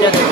chết rồi.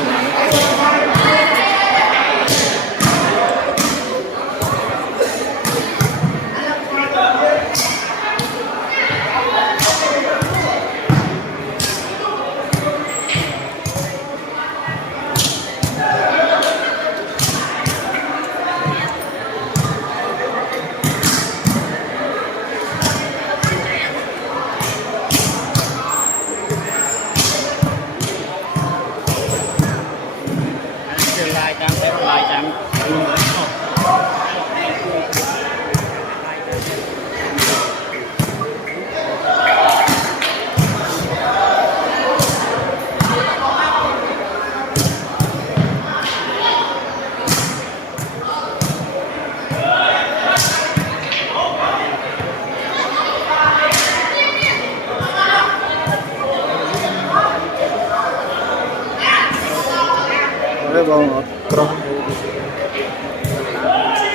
Bông tròn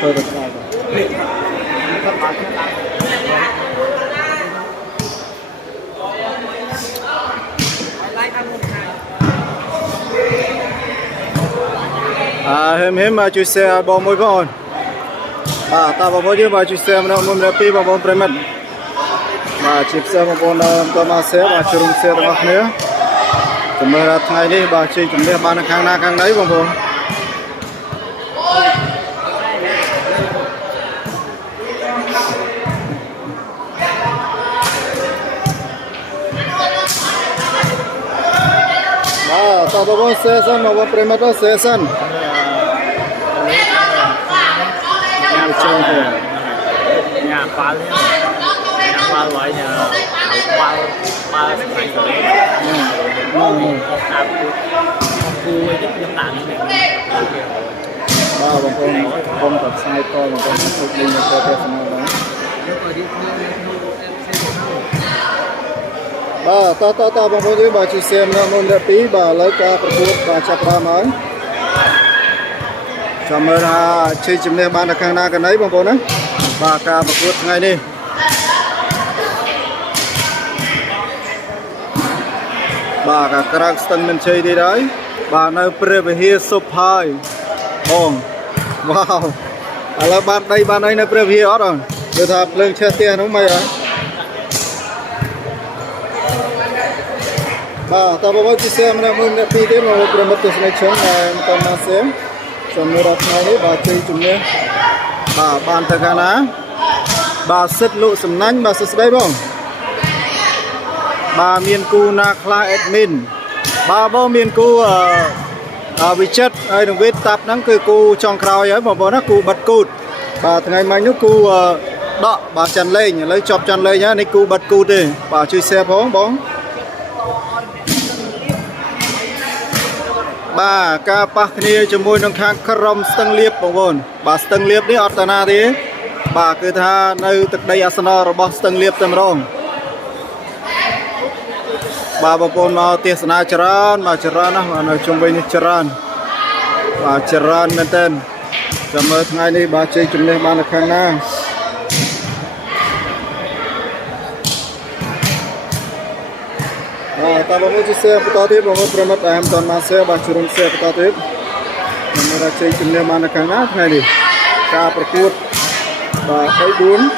thôi được rồi. Hem mà chui xe bông môi con ta bông môi chứ mà chui xe nó muốn rapi bông premet mà chip xe bông ta mà xe mà chrum xe đó nữa chúng ta ra thay đi bà chị chúng ta bán hàng na hàng đấy bông ta bông xe san mà bông premet đó xe san nhà pha loại nhà pha thành khu giúp dân tạng này bông tập sai coi mà con thực đi một cái nào đó ta bông với bà chị xem nó môn đẹp tí bà lấy ca perbuat bà chặt ra mới cảm ơn chị chúng ta ban được hàng na cái đấy bông bông đấy bà ca perbuat ngay đi bà cả Kraxton mình chơi đi đấy bà nơi Previa Sopai ôm wow là bạn đây nơi Previa rồi được thập lên xe tiền đúng mày à bà ta bảo với xem là mình đã đi đến một promote selection là con mà xem xong rồi này đấy bà chơi chúng nhé bà bàn thật là bà xích lụ sầm nánh bà xích đây không bà miền cu na kla admin bà bao miền cu vị chất ai đừng biết tập nắng cười cu trong khao ấy mà nó cu bật cụt bà ngày mai nước cu đọ bà chăn lên lấy chọc chăn lên nhá này cu bật cụt đi bà chơi xe bóng bà ca pa kia cho môi nông khang krom stang liệp bóng bà stang liệp đi ortana đi bà cứ tha nơi từ đây Arsenal rồi stang liệp tầm rong bà bông mau tia sana charan mà charan á mà chung với charan và charan bên tên cảm ơn ngày nay bà chơi chung này ban được khang na ta bông với xe bắt tiếp bông với promote em toàn mà xe bà churun xe bắt tiếp mình ra chơi chung này ban được khang na ngày đi ca perkuat và thấy bốn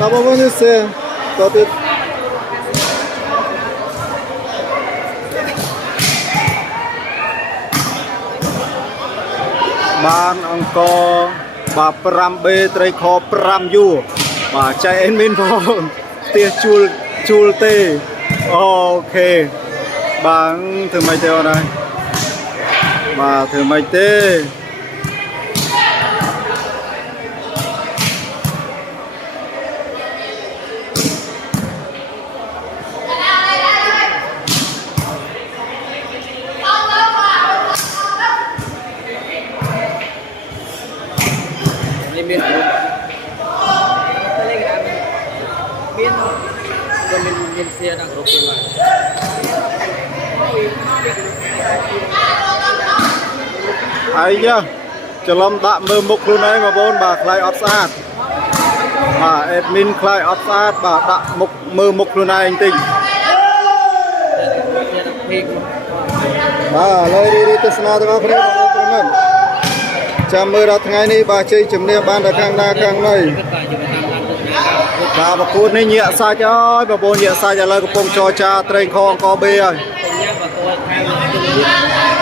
ta bông với xe có tiếp ban angko bà pram b tray kho pram yu bà chạy admin phone tia chul tê ok bà thử mày teo này bà thử mày tê เป็นเสียดังรบเป็นว่า ai nhá cho lâm tạm mơ mục luôn đấy mà bốn bà khai offside bà admin khai offside bà đã mục mơ mục luôn này anh tình bà lời đi đi tesna tao không đấy chăm mơ ra ngày này bà chơi chấm nè ban đã càng na càng này bà cút này nhẹ sai cho bà bốn nhẹ sai cho lời của phong cho cha tren khong co bê rồi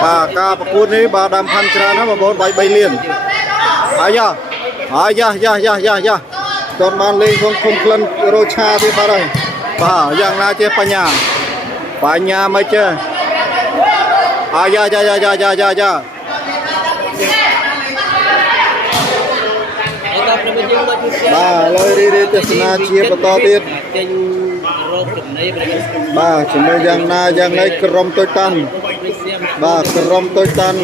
bà ca bà cút này bà đam phan tra nó bà bốn bay bay liền ai ya còn ban lên không lần rocha thì bà đây bà yang na chơi bà nhà mấy chơi ya bà lời đi đi tesna chia bà to tiết bà chúng tôi yang này krom tôi tan bà krom tôi tan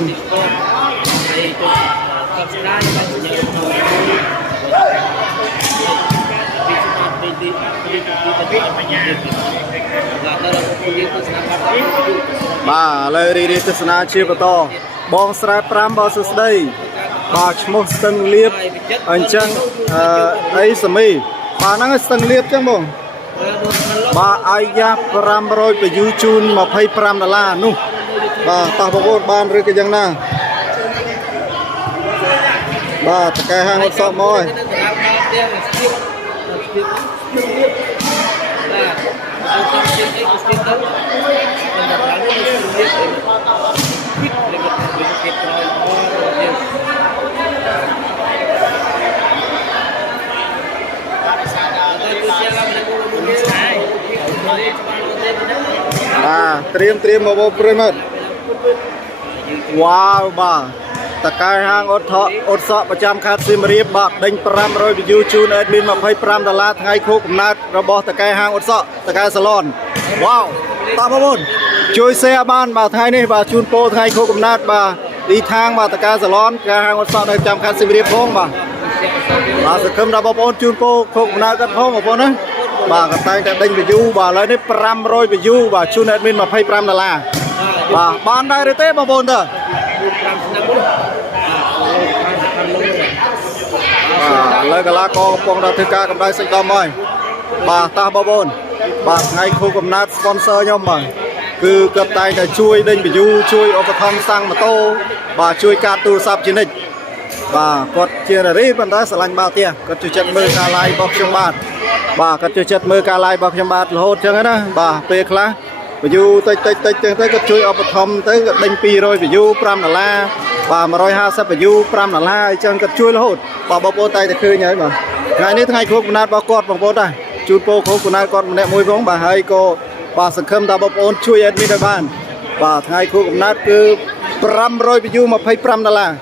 bà lời đi đi tesna chia bà to bong srai pram bao sứt đây bà chmos tầng liệp anh chăng ấy sớm mi bà năng tầng liệp chăng bông bà ai ya pram rồiไปยูจูนมาให้pramดอลลาร์นู่bàตาบกบ้านหรือกันยังน่ะbàตะแกห้างสอบมอยเตรียมมาบปริมาณว้าวบ่าตะกายห้างอดเถาะอดเสาะประจำคาดซิมเรียบบาทเด้งปรามรอยไปยูจูนเอ็ดมินมาให้ปรามดอลลาร์ไงโคกอำนาจระบอบตะกายห้างอดเสาะตะกายสลอนว้าวตาบบุญช่วยเสียบ้านบ่าไทยนี่บ่าจูนโปไงโคกอำนาจบ่าดีทางบ่าตะกายสลอนกายห้างอดเสาะในประจำคาดซิมเรียบพ้องบ่าสกุลระบอบจูนโปโคกอำนาจกันพ้องบ่นะbà cái tay cái đinh bị du bà lấy đấy pram rồi bị du bà chun admin mà pay pram là bà ban đây đấy té bà bồn thôi lấy cái lá co phong ra thứ ca cầm đây xịt đom ơi bà ta bà bồn bà ngay khu cầm nát sponsor nhau mà cứ cái tay cái chui đinh bị du chui ở thom sang mà tô bà chui ca tu sập trên đỉnh bà quật chia là đi bên đó sẽ lành bao tia có chữ chân mưa ca lai bọc trong bát bà có chữ chân mưa ca lai bọc trong bát là hốt chân đó bà pe khla bị du tới cái chui ở thom tới cái đinh pi rồi bị du pram là bà mà rồi ha sắp bị du pram là chân cái chui là hốt bà bọc tay thì khơi nhảy mà ngàyนี้thay khúc nát bà quật bằng bố đây chun po khúc nát quật nè môi vốn bà hay cô bà sẽ khâm ta bọc ôn chui admin đại ban bà thay khúc nát cứ pram rồi bị du mà pay pram là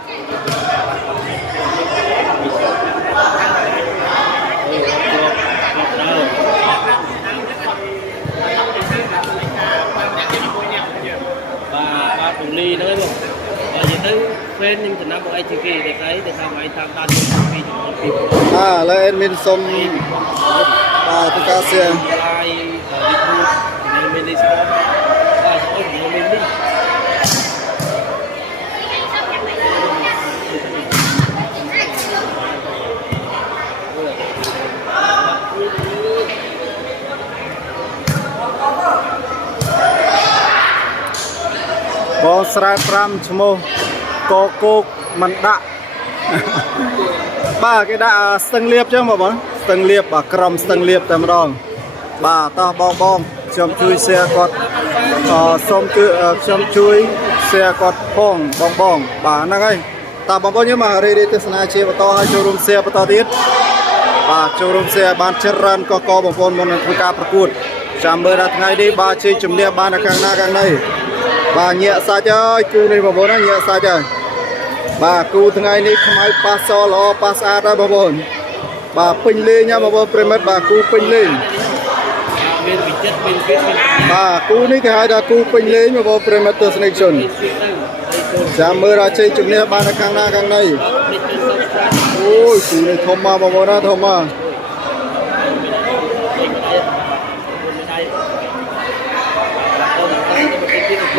ly nói không, và những thứ fan nhưng thành ra một ai chơi kỳ để thấy để sao anh tham gia những lên admin xong bà tất cả xe bó sài pram chmo cô mình đã ba cái đã sừng liệp chứ mà bó sừng liệp bà cầm sừng liệp tầm đòn bà ta bong chom chui xe quạt chom chui xe quạt phong bong bà năng ấy ta bong nhưng mà đây tới sân chơi bà to hai showroom xe bà to tiết bà showroom xe ban chern có bong phong một người caประกวดchạm bơi đặt ngay đi ba chơi chùm liệp ban là càng na càng này bà nhẹ xa chơi cú này bà bố nó nhẹ xa chơi bà cú thứ ngày này không ai pass so lo pass out đó bà bố bà pin lên nha bà bố premier bà cú pin lên bà cú này cái hai đã cú pin lên bà bố premier destination chạm mưa ra chơi chụp này bà nó càng na càng này ôi cú này thom mà bà bố nó thom mà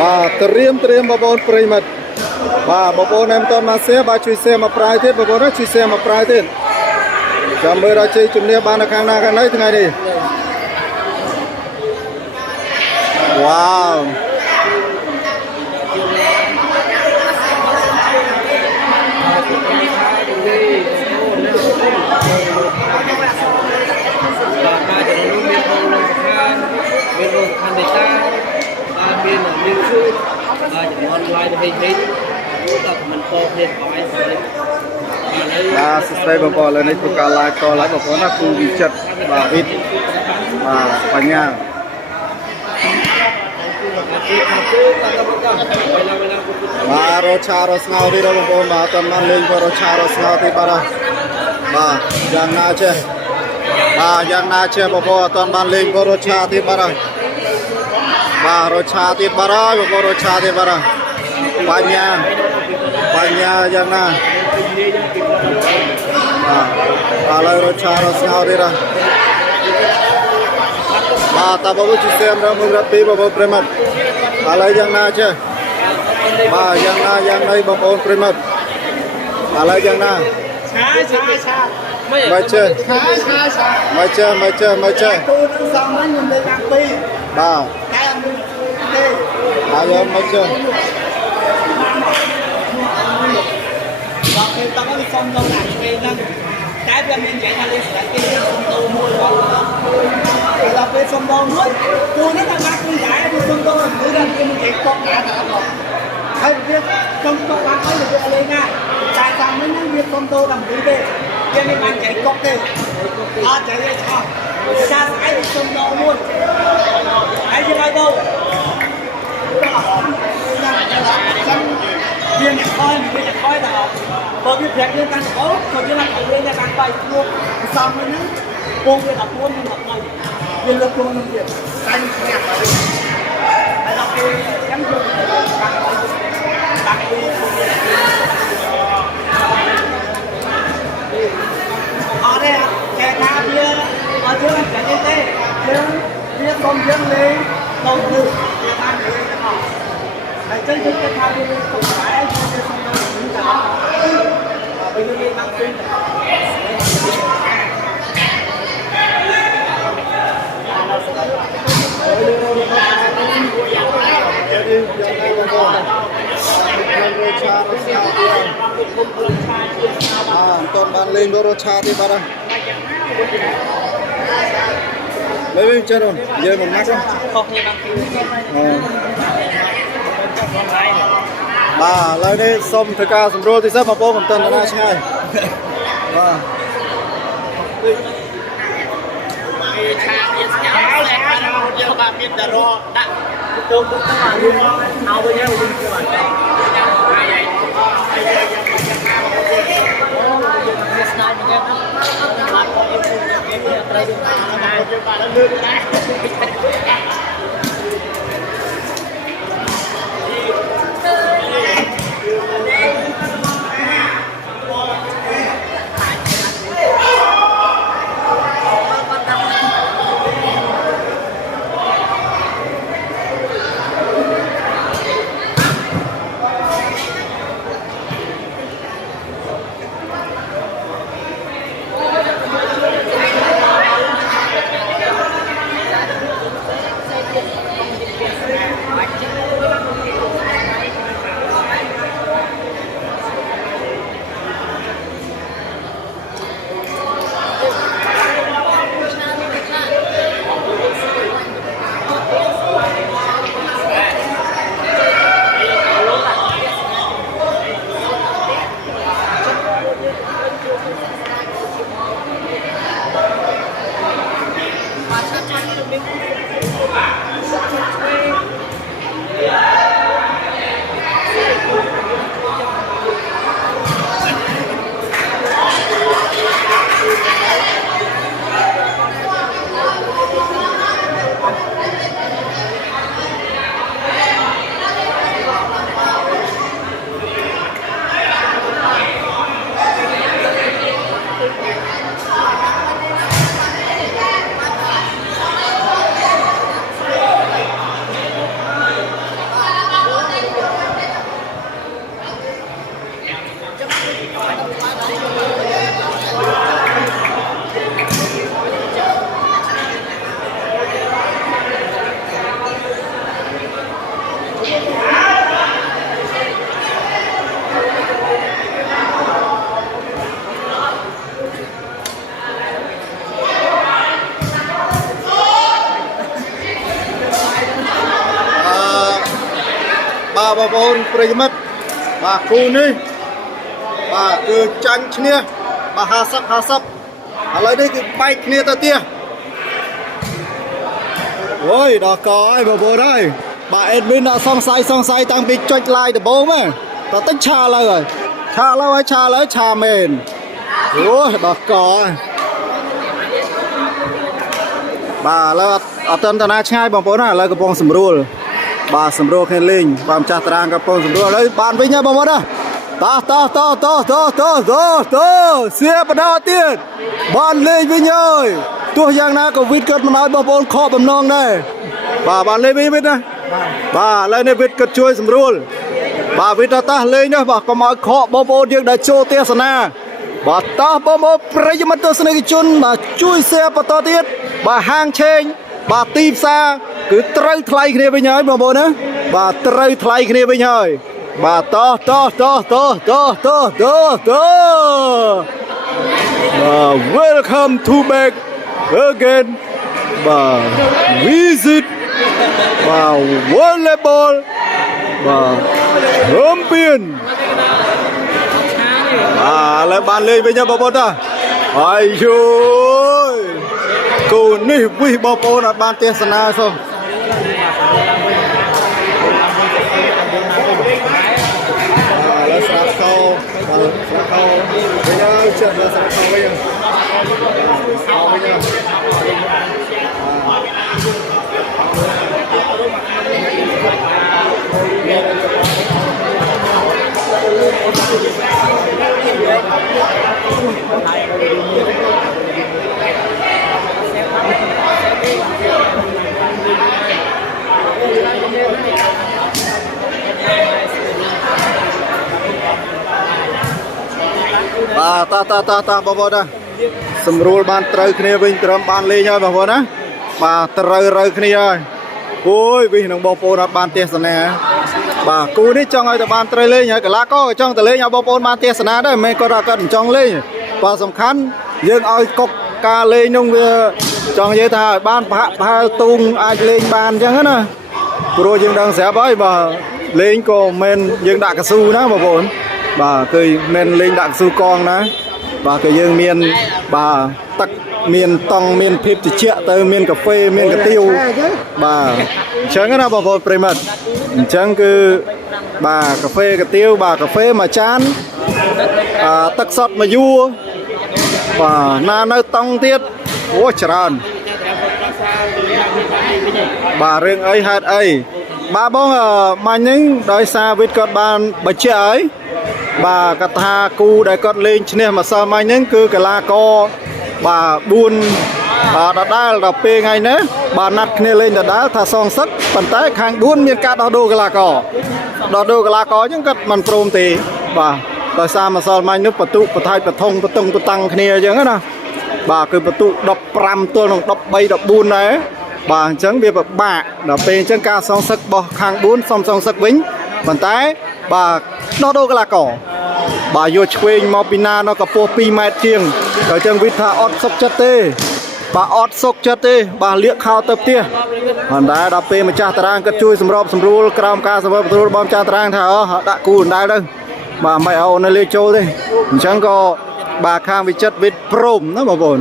បាទត្រៀមបងប្អូនប្រិមិត្តបាទបងប្អូនemតន់មកបាទជួយ share មកប្រាយទៀតបងប្អូនជួយ share មកប្រាយទៀតចាំមើលដល់ជ័យជំនះបាននៅខាងណាខាងណីថ្ងៃនេះវ៉ាវមានរោគខាងដេតាមានមានជួយចំនួន line ទៅវិញដល់មិនតគ្នាបាយស្អីបាទសួស្ដីបងប្អូនឥឡូវនេះធ្វើការ live ត live បងប្អូនណាគូវិចិត្របាទវិទ្យបាទបញ្ញាបាទរឆារស្ងោទៀតបងប្អូនបាទអត់បានលេងក៏រឆារស្ងោទៀតបាទបាទយ៉ាងណាចេះបាទយ៉ាងណាចេះបងប្អូនអត់បានលេងក៏រឆាទៀតបាទបាទរឆាទៀតបាទបងប្អូនរឆាទៀតបាទបញ្ញាយ៉ាងណាបាទឥឡូវរឆារស្ងោទៀតបាទតាបងជួយxemដល់មើលរត់ពីបងប្អូនប្រិមិត្តឥឡូវយ៉ាងណាចេះបាទយ៉ាងណាបងប្អូនប្រិមិត្តឥឡូវយ៉ាងណាឆាមកចេះមកចេះគូនឹងសំហ្នឹងខ្ញុំលេខខាងពីបាទតែអត់ទេហើយមកចេះដល់ពេលតោះវាសុំទៅណាពេលហ្នឹងតែវាមាននិយាយថាលេខស្ដាច់គេសុំទៅមួយបងដល់ពេលសុំទៅមួយគូនេះតែបាក់គូដែរវាសុំទៅគឺថាគេមិនចេះកក់ណាតែអត់ហើយវាសុំទៅបានហើយវាលេងណាតែតាមនេះវាសុំទៅដើម្បីទេវាមិនបានចេះកក់ទេអត់ចេះទេឆោតចាស្អែកសុំទៅមួយហើយយើងឲ្យទៅវាអ្នកខ້ອຍដល់បើវាប្រាក់យើងកាន់អូក៏យើងអាចលេងតែកាន់បាយខ្លួនសំហ្នឹងពងវាដល់ខ្លួនមិនមកដល់វាលើកខ្លួននឹងទៀតតែប្រាក់ហើយដល់ពេលចាំយើងតាំងពីអរទេតែថាវាអត់យើងតែទេយើងវាកុំយើងលេងទៅគឺបានលេងទាំងអស់ហើយចឹងយើងគិតថាវាមានសុខដែរយើងសុខទៅនឹងតែបើយើងលេងបានពេញតនបានលេងរឆាទៀតបាទលេងចេះrồi chơi một mắt không không như đăng ký bà lấy đi xong thời ca sầm rô thì sắp mà bố cầm tên là na ngay bà giờ bà biết là ro đã tôi cũng là luôn nào với nhau luôn các bạn បងប្អូនប្រិយមិត្តបាទគូនេះបាទគឺចាញ់ឈ្នះបាទ50 ឥឡូវនេះគឺបែកគ្នាទៅទៀតអូយដល់កហើយបងប្អូនហើយបាទអេដមីនដាក់សង្ស័យតាំងពីចុច like ដំបូងមកតតិចឆាលើហើយឆាមែនអូយដល់កហើយបាទឥឡូវអត់ទាន់តាណាឆ្ងាយបងប្អូនណាឥឡូវកំពុងសម្រួលបាទសម្រួលគ្នាលេងបាទម្ចាស់តារាងកំពុងសម្រួលឥឡូវបានវិញហើយបងប្អូនណាតោះសៀបដោទៀតបានលេងវិញហើយទោះយ៉ាងណាក៏វិតគាត់មិនឲ្យបងប្អូនខកបំណងដែរបាទបានលេងវិញណាបាទឥឡូវនេះវិតគាត់ជួយសម្រួលបាទវិតតោះលេងនេះបាទកុំឲ្យខកបងប្អូនយើងដែលចូលទេសនាបាទតោះបងប្អូនប្រិយមិត្តទស្សនិកជនបាទជួយសៀបបន្តទៀតបាទហាងឆេងបាទទីផ្សារគឺត្រូវថ្លៃគ្នាវិញហើយបងប្អូនណាបាទត្រូវថ្លៃគ្នាវិញហើយបាទតោះwelcome to back again បាទ visit បាទ volleyball បាទ champion បាទឥឡូវបានលេងវិញបងប្អូនតាអាយយូគូនេះវិសបងប្អូនអត់បានទេសនាសោះស្រាប់ខោបាទស្រាប់ខោវិញហើយចិត្តស្រាប់ខោវិញបាទតាបងប្អូនណាសម្រួលបានត្រូវគ្នាវិញត្រឹមបានលេងហើយបងប្អូនណាបាទត្រូវគ្នាហើយអូយវិសនឹងបងប្អូនអត់បានទេសនាបាទគូនេះចង់ឲ្យតែបានត្រូវលេងហើយកីឡាករក៏ចង់ទៅលេងឲ្យបងប្អូនបានទេសនាដែរមិនមែនគាត់មិនចង់លេងបាទសំខាន់យើងឲ្យកុកការលេងនោះវាចង់និយាយថាឲ្យបានប្រហែលទូងអាចលេងបានអញ្ចឹងណាព្រោះយើងដឹងស្រាប់ហើយបាទលេងក៏មិនយើងដាក់កស៊ូណាបងប្អូនបាទគឺមិនលេងដាក់កស៊ូកងណាបាទគឺយើងមានបាទទឹកមានតង់មានភាពត្រជាក់ទៅមានកាហ្វេមានកាទៀវបាទអញ្ចឹងណាបងប្អូនប្រិមិត្តអញ្ចឹងគឺបាទកាហ្វេកាទៀវបាទកាហ្វេមួយចានទឹកសុទ្ធមួយយួរបាទណានៅតង់ទៀតអូច្រើនបាទរឿងអីហេតុអីបាទបងមាញ់ហ្នឹងដោយសារវិតគាត់បានបញ្ជាក់ហើយបាទគាត់ថាគូដែលគាត់លេងឈ្នះម្សិលមិញហ្នឹងគឺកីឡាករបាទ4ដដែលដល់ពេលថ្ងៃនេះបាទណាត់គ្នាលេងដដែលថាសងសឹកប៉ុន្តែខាង4មានការដោះដូរកីឡាករអញ្ចឹងគាត់មិនព្រមទេបាទដោយសារម្សិលមិញនោះបន្ទុបថៃបថងបតុងបតាំងគ្នាអញ្ចឹងណាបាទគឺបន្ទុ15ទល់នឹង13 14ដែរបាទអញ្ចឹងវាពិបាកដល់ពេលអញ្ចឹងការសងសឹករបស់ខាង4សុំសងសឹកវិញប៉ុន្តែបាទដោះដូរកីឡាករបាទយកឆ្វេងមកពីណានៅកម្ពស់2ម៉ែត្រជាងអញ្ចឹងវិថាអត់សុខចិត្តទេបាទអត់សុខចិត្តទេបាទលាកខោទៅផ្ទះប៉ុន្តែដល់ពេលម្ចាស់តារាងគាត់ជួយសម្របសម្រួលក្រោមការសម្របសម្រួលរបស់ម្ចាស់តារាងថាដាក់គូដដែលទៅបាទមិនឲ្យអូននៅលេចូលទេអញ្ចឹងក៏បាទខាងវិចិត្រវិទ្យព្រមណាបងប្អូន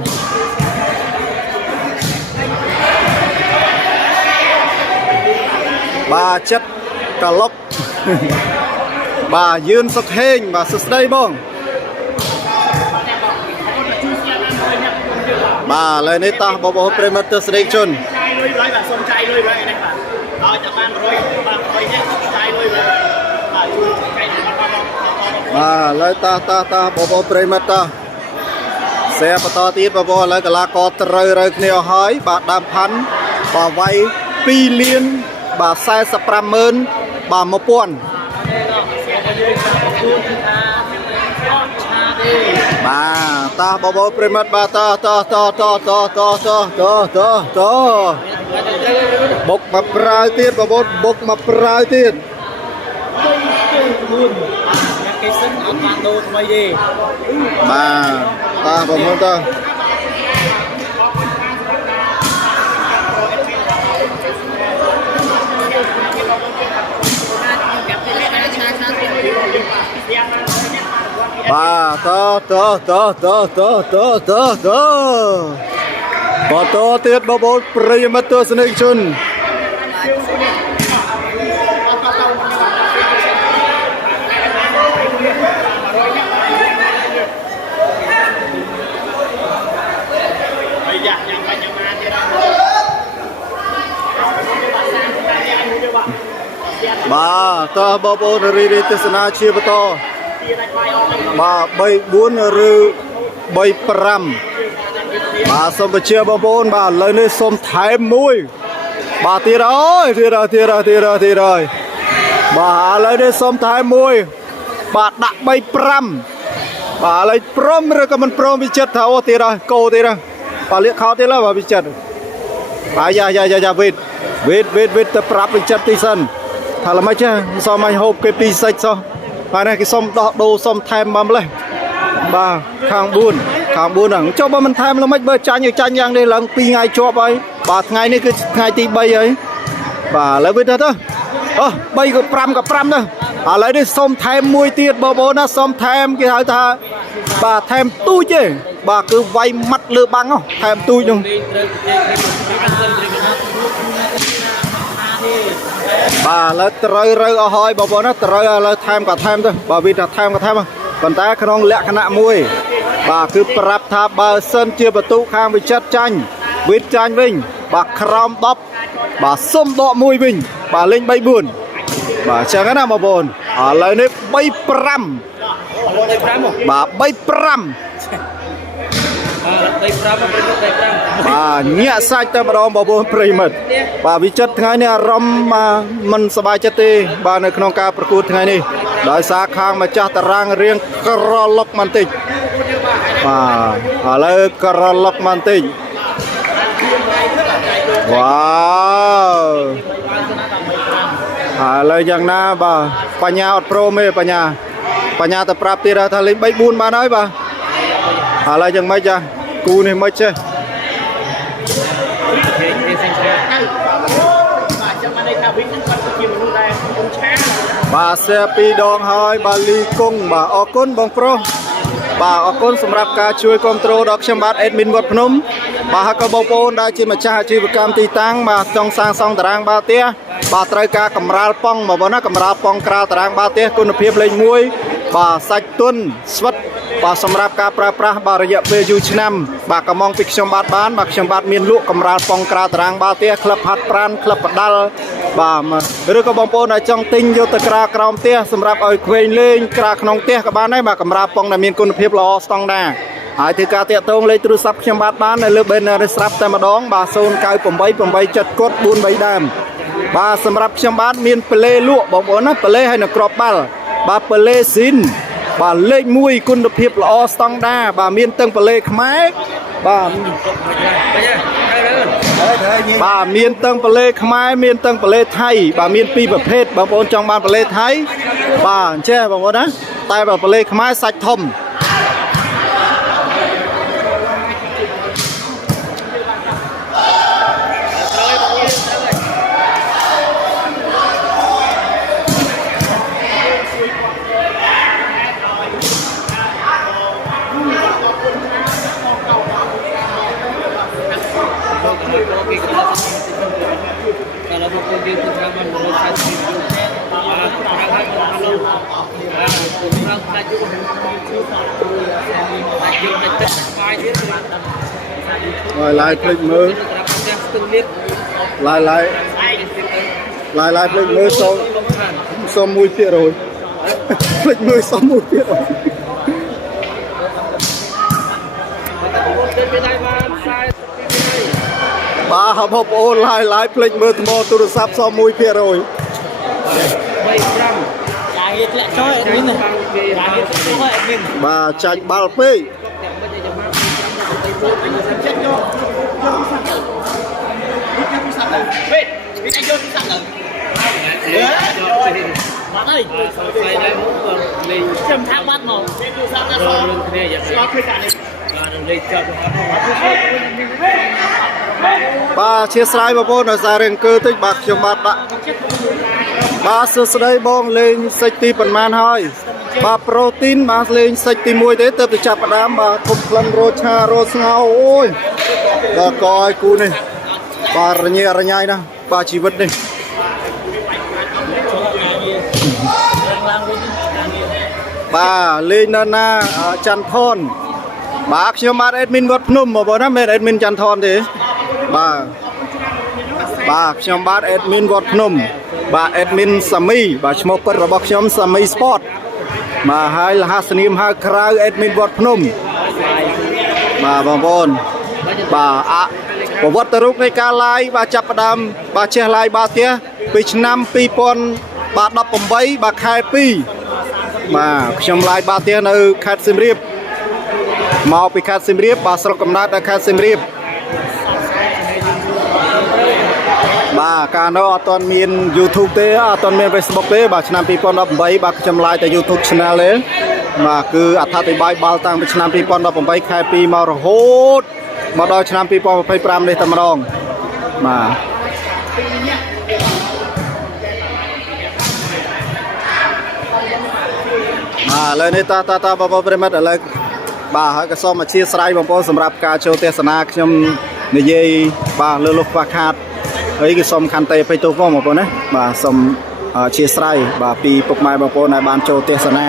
បាទចិត្តកឡុកបាទយឿនសុកហេងបាទសួស្ដីបងបាទឥឡូវនេះតោះបងប្អូនប្រិមិត្តទស្សនិកជនចាយលុយបាទសូមចាយលុយបាទនេះបាទឲ្យតែបាន100បាទ100នេះចាយលុយបាទជួយចែកបាទឥឡូវតោះបងប្អូនប្រិមិត្តតោះแซ่បន្តទៀតបងប្អូនឥឡូវកីឡាករត្រូវគ្នាអស់ហើយបាទដើមផាន់បាទវាយ2លានបាទ450000បាទ1000បាទតោះបងប្អូនប្រិមិត្តបាទតោះបុកមកប្រើទៀតបងប្អូនបុកមកប្រើទៀតគេសិនអត់បានដូរថ្មីទេបាទតោះបងប្អូនតោះ តទៀតបងប្អូនប្រិយមិត្តទស្សនិកជនបាទតើបងប្អូនរីទស្សនាជាបន្តបាទ3 4ឬ3 5បាទសូមបញ្ជាបងប្អូនបាទឥឡូវនេះសូមថែមមួយបាទទៀតហើយបាទឥឡូវនេះសូមថែមមួយបាទដាក់3 5បាទឥឡូវព្រមឬក៏មិនព្រមវិចិត្រថាអូទៀតហើយកោទៀតហើយបាទលាកខោទៀតហើយបាទវិចិត្របាទយ៉ាវេតទៅប្រាប់វិចិត្រទីសិនថាល្មិចសុំឲ្យហូបគេពីសាច់សោះបាទនេះគេសុំដោះដូរសុំថែមមកម្លេះបាទខាង4ហ្នឹងចុះបើមិនថែមល្មិចបើចាញ់យ៉ាងនេះឡើង2ថ្ងៃជាប់ហើយបាទថ្ងៃនេះគឺថ្ងៃទី3ហើយបាទឥឡូវវាទៅអូ3ក៏5ក៏5ទៅឥឡូវនេះសុំថែមមួយទៀតបងប្អូនណាសុំថែមគេហៅថាបាទថែមទូចទេបាទគឺវាយម៉ាត់លើបាំងថែមទូចនោះបាទឥឡូវត្រូវរើអស់ហើយបងប្អូនណាត្រូវឥឡូវថែមក៏ថែមទៅបើវាថាថែមក៏ថែមប៉ុន្តែក្នុងលក្ខណៈមួយបាទគឺប្រាប់ថាបើសិនជាបន្ទុកខាងវិចិត្រចាញ់វិតចាញ់វិញបាទក្រោម10បាទសុំដកមួយវិញបាទលេង3 4បាទចឹងណាបងប្អូនឥឡូវនេះ3 5បាទ3 5បាទញាក់សាច់តែម្ដងបងប្អូនប្រិមិត្តបាទវិចិត្រថ្ងៃនេះអារម្មណ៍មិនសប្បាយចិត្តទេបាទនៅក្នុងការប្រកួតថ្ងៃនេះដោយសារខាងម្ចាស់តារាងរៀងក្រឡុកបន្តិចបាទឥឡូវក្រឡុកបន្តិចវ៉ាវឥឡូវយ៉ាងណាបាទបញ្ញាអត់ព្រមទេបញ្ញាទៅប្រាប់ទៀតថាលេង3 4បានហើយបាទឥឡូវយ៉ាងម៉េចចាគូនេះមិនចេះបាទសែ2 ដងហើយបាទលីគង់បាទអរគុណបងប្រុសបាទអរគុណសម្រាប់ការជួយគ្រប់គ្រងដល់ខ្ញុំបាទអេដមីនវត្តភ្នំបាទហើយក៏បងប្អូនដែលជាម្ចាស់អាជីវកម្មទីតាំងបាទចង់សាងសង់តារាងបាល់ទះបាទត្រូវការកម្រាលប៉ងបងប្អូនណាកម្រាលប៉ងក្រាលតារាងបាល់ទះគុណភាពលេខ1បាទសាច់ទន់ស្វិតបាទសម្រាប់ការប្រើប្រាស់បាទរយៈពេលយូរឆ្នាំបាទកំងពីខ្ញុំបាទបានបាទខ្ញុំបាទមានលក់កម្រាលប៉ងក្រាលតារាងបាល់ទះក្លឹបហាត់ប្រានក្លឹបបដាល់បាទឬក៏បងប្អូនដែលចង់ទិញយកទៅក្រាលក្រោមផ្ទះសម្រាប់ឲ្យក្មេងលេងក្រាលក្នុងផ្ទះក៏បានដែរបាទកម្រាលប៉ងដែលមានគុណភាពល្អស្តង់ដារហើយធ្វើការតាក់ទងលេខទូរស័ព្ទខ្ញុំបាទបាននៅលើ banner ស្រាប់តែម្ដងបាទ098 870 43ដើមបាទសម្រាប់ខ្ញុំបាទមានប្លេលក់បងប្អូនណាប្លេហើយនៅក្របបាល់បាទប្លេស៊ីនបាទលេខ1គុណភាពល្អស្តង់ដារបាទមានទាំងប្លេខ្មែរបាទមានទាំងប្លេខ្មែរមានទាំងប្លេថៃបាទមាន2ប្រភេទបងប្អូនចង់បានប្លេថៃបាទអញ្ចឹងបងប្អូនណាតែបើប្លេខ្មែរសាច់ធំkalau bukan dia tu ramai menurut saya rồi lại click mưa lại click mưa xong mùi phía rồi click mưa xong mùi phía rồi bà học học online lại click mưa mô tôi sắp xong mùi phía rồi bà chạy bao phê bà chia sẻ bà bố nói ra rừng cơ tích bạc cho bác đã bà sơ sơ đây bông lên sách ti phần man hơi bà protein bà lên sạch tìm mùi thế tập để chạp đám bà không lần rô cha rô ngao ôi bà coi cú này bà ra nhai nè bà chỉ vật này bà lên na chăn thon bà xem bà admin vật nôm mà bà nói mẹ admin chăn thon thế bà xem bà admin vật nôm bà admin Sami bà xem một bậc bậc xem Sami Sport mà hai là Hasanim hai crowd admin vật nôm bà bồn bà bà vật rútในการไลฟ์bàจับประดำbàเชียร์ไลฟ์bàเตี้ยปีนำปีปอนbàดับผมไว้bàคายปีมาชมลายบาเตียนคาดซิมรีบมาไปคาดซิมรีบบาสรกำนัดคาดซิมรีบบาการเอาตอนมีนยูทูบเตะตอนมีนเฟซบุ๊กเตะบาชนะปีปอนดับใบบาชมลายแต่ยูทูบชนะเลยมาคืออัฐติบายบาลตังไปชนะปีปอนดับผมใบคายปีมาโหดมาดอยชนะปีปอนไปปรามในตำรองมาเลยนี่ตาบ่ปริมาณอะไรบ่าก็ซ้อมมาเชียร์สไลด์บางคนสำหรับการโชว์เทศนาขยมนิยายบ่าเลือลุกปากขาดเฮ้ยก็ซ้อมคันเตะไปตัวพ่อบางคนนะบ่าซ้อมเชียร์สไลด์บ่าปีปกไม้บางคนในบ้านโชว์เทศนา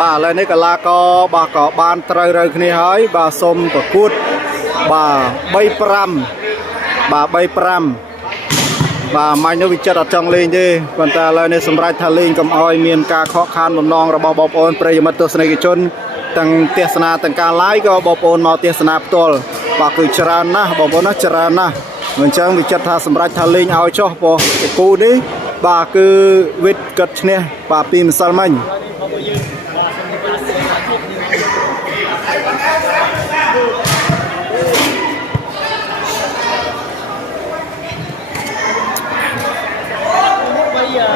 บ่าเลยนี่ก็ลาก็บ่าก็บ้านเตยๆนี่เฮ้ยบ่าซ้อมประกวดบ่าใบปรำบ่าใบปรำbà mai nó bị chặt trong lên đi còn ta lại nên sầm rai thà lên cầm oi miền ca khó khăn một non rồi bọc ôn prey mà tôi này cái chôn tăng tia sana tăng ca lái có bọc ôn màu tia sana tol bà cứ chran na bọc ôn nó chran na mình chẳng bị chặt thà sầm rai thà lên ao cho bò cái cú đấy bà cứ vết cật nè bà pin salmon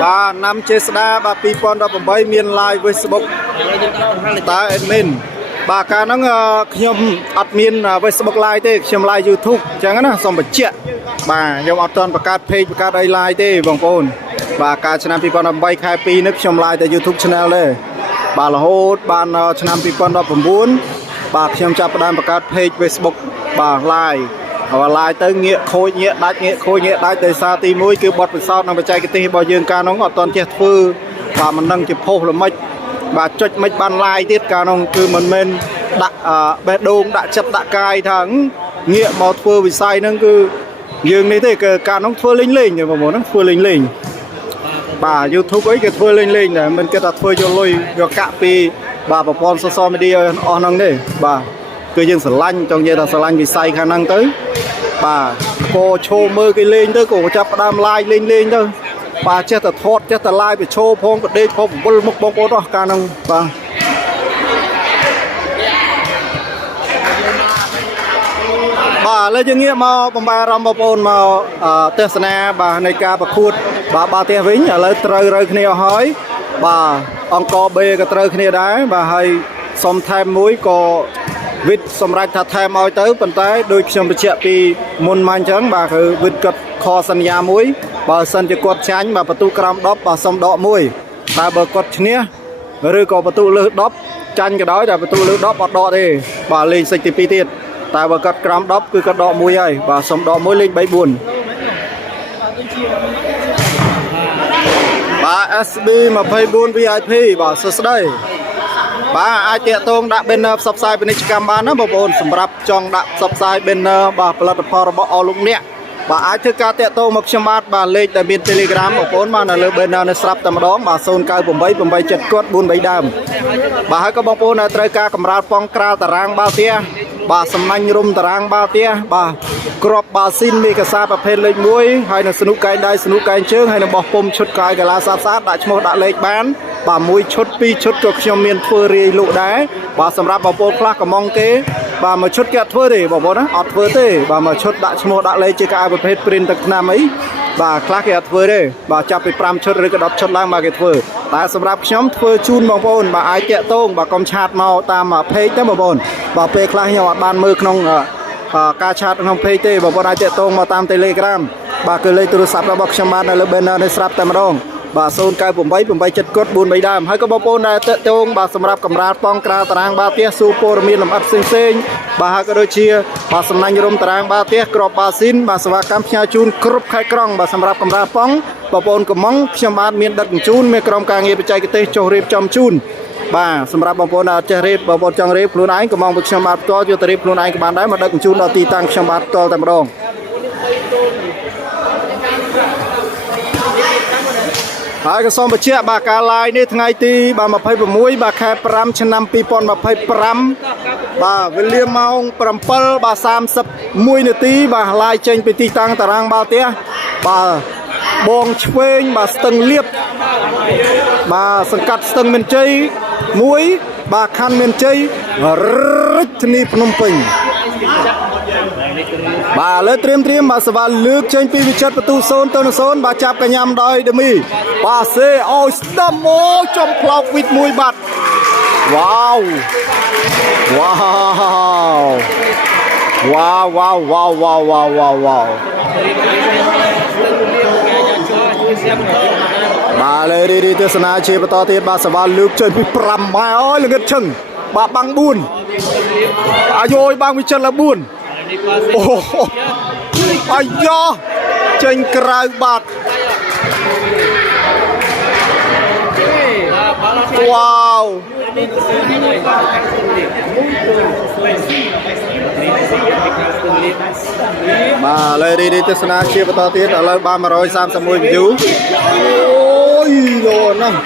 bà năm chế đa bà pi pon đọc bảy miền live Facebook ta admin bà cả nó nhom admin Facebook live thế nhom live YouTube chẳng hạn xong bật chẹt bà nhom toànประกาศ page ประกาศ live thếบางคนbà cả channel pi pon đọc bảy khai piนึกnhom live แต่ YouTube channel เลยbà là hốt bà channel pi pon đọc bốn bà nhomจับประกาศ page Facebook bà liveว่าลายเตงเงี้ยโคยเงี้ยได้เงี้ยโคยเงี้ยได้แต่ซาตีมุ้ยคือบอดไปซ้อนนำไปใจกันตีบ่ยืนการน้องตอนเจ็ดฟื้นว่ามันนั่งจะโพลไม่ว่าจุดไม่บานลายติดการน้องคือมันเป็นดะเบดงดะจับดะกายทั้งเงี้ยมอฟื้นวิสัยนั่นคือยืนนี่ที่เกิดการน้องฟื้นลิงลิงอย่างผมนั่งฟื้นลิงลิงบ่า YouTube ไอ้เกิดฟื้นลิงลิงเนี่ยมันก็ตัดฟื้นโยลุยโยกะปีบ่าประพรโซมีเดียออนนั่งนี่บ่าคือยังสลันจงเยอะแต่สลันวิสัยขนาดนั้นbà cô show mơ cái lên tới cô chấp đam like lên thôi bà chết là thốt chết là like bị show phong bật đây phong một bông đó cả năng bà lấy những nghĩa mà bà ram bà pôn mà tesna bà này ca bà khuất bà tia vĩnh ở lấy trời rồi kia hỏi bà ông co bê cái trời kia đấy bà hay xong thêm muối co vịt sầm rạch thật thèm ao tới phần tay đôi khi bị chẹt vì môn man trắng bàคือvịt cật kho sân nhà muối bà sânจะกดชั้นbàประตูกรามดอบbà sầm đọ muối ta bàกดเนี้ยหรือก็ประตูเลือดดอบชั้นcái đó làประตูเลือดดอบดอđi bà lên sạch tivi tiệt ta bàกดกรามดอบคือกดดอมุ้ยấy bà sầm đọ mu้ยlên bay buồn bà SB mà pay buồn VIP bà sơ đây bà ai tiện tông đã bên sập sai bên Instagram bán nó bồn sầm rập trong đã sập sai bên bà platform bỏ lụng nè bà ai thứ ca tiện tông một trăm bát bà lên tại bên Telegram một bốn mà là lên bên nó sập tầm đó bà xôn cao bồng bay chật cốt buôn bay đam bà hai có bông bồn là trai ca cầm ra phong kra tarang bao tia bà sầm anh rum tarang bao tia bà crop bà xin mi cả sa bà phê lên muối hay là snook cây đây snook cây trước hay là bỏ pom chốt cây cả lá sát đã cho đã lên bán bà muối chốt pi chốt cực trong miền phơi rì lụ đá bà sầm rạp bà bồn khác cả mong kế bà mà chốt kẹt phơi để bà bồn á ọt phơi thế bà mà chốt đã lấy chơi cái bà phê print đặc nam ấy bà khác kẹt phơi đây bà chắp bị pram chốt rồi cái đọt chốt lang bà kẹt phơi tại sầm rạp nhóm phơi chun bà bồn bà ai kẹt tông bà com chát màu tam mà phê tới bà bồn bà phê khác nhau ban mưa không ca chát không phê tê bà bồn ai kẹt tông mà tam Telegram bà cứ lấy từ sạp ra bọc trong ban này lên bên này sạp tam đông បាទ098 7កត់4 3ដើមហើយក៏បងប្អូនដែលតេតងបាទសម្រាប់កម្រាលប៉ងក្រាលតារាងបាល់ទះស៊ូព័រមានលម្អិតផ្សេងៗបាទហើយក៏ដូចជាបាទសំណាញ់រំតារាងបាល់ទះក្របបាល់ស៊ីនបាទសេវាកម្មផ្ញើជូនគ្រប់ខេត្តក្រុងបាទសម្រាប់កម្រាលប៉ងបងប្អូនកំងខ្ញុំបាទមានដឹកជញ្ជូនមានក្រុមការងារបច្ចេកទេសចុះរៀបចំជូនបាទសម្រាប់បងប្អូនដែលចេះរៀបបងប្អូនចង់រៀបខ្លួនឯងក៏មកvớiខ្ញុំបាទផ្ទាល់យកទៅរៀបខ្លួនឯងក៏បានដែរមកដឹកជញ្ជូនដល់ទីតាំងខ្ញុំបាទផ្ទាល់តែម្ដងហើយក៏សូមបញ្ជាក់បាទការ live នេះថ្ងៃទីបាទ26បាទខែ5ឆ្នាំ2025បាទវេលាម៉ោង7បាទ31នាទីបាទ live ចេញពីទីតាំងតារាងបាល់ទះបាទបងឆ្វេងបាទស្ទឹងលៀបបាទសង្កាត់ស្ទឹងមានជ័យ1បាទខណ្ឌមានជ័យរាជធានីភ្នំពេញបាទលើត្រៀមបាទសវ៉ាលើកចេញពីវិចិត្របន្ទូ0 ទៅ 0បាទចាប់កញ្ញាំដោយដេមីបាទសេអោយស្ដាំអូចំផ្លោកវិតមួយបាត់វ៉ាវវ៉ាវ៉ាវវ៉ាវវ៉ាវវ៉ាវវ៉ាវវ៉ាវវ៉ាវបាទលើរីទស្សនាជាបន្តទៀតបាទសវ៉ាលើកចេញពី5ម៉ែអើយល្ងិតឈឹងបាទបាំង4អាយយបាំងវិចិត្រលើ4អូអាយ៉ាចេញក្រៅបាត់វ៉ាវបាទលើរីទស្សនាជាបន្តទៀតឥឡូវបាន131 view អូយលោណាស់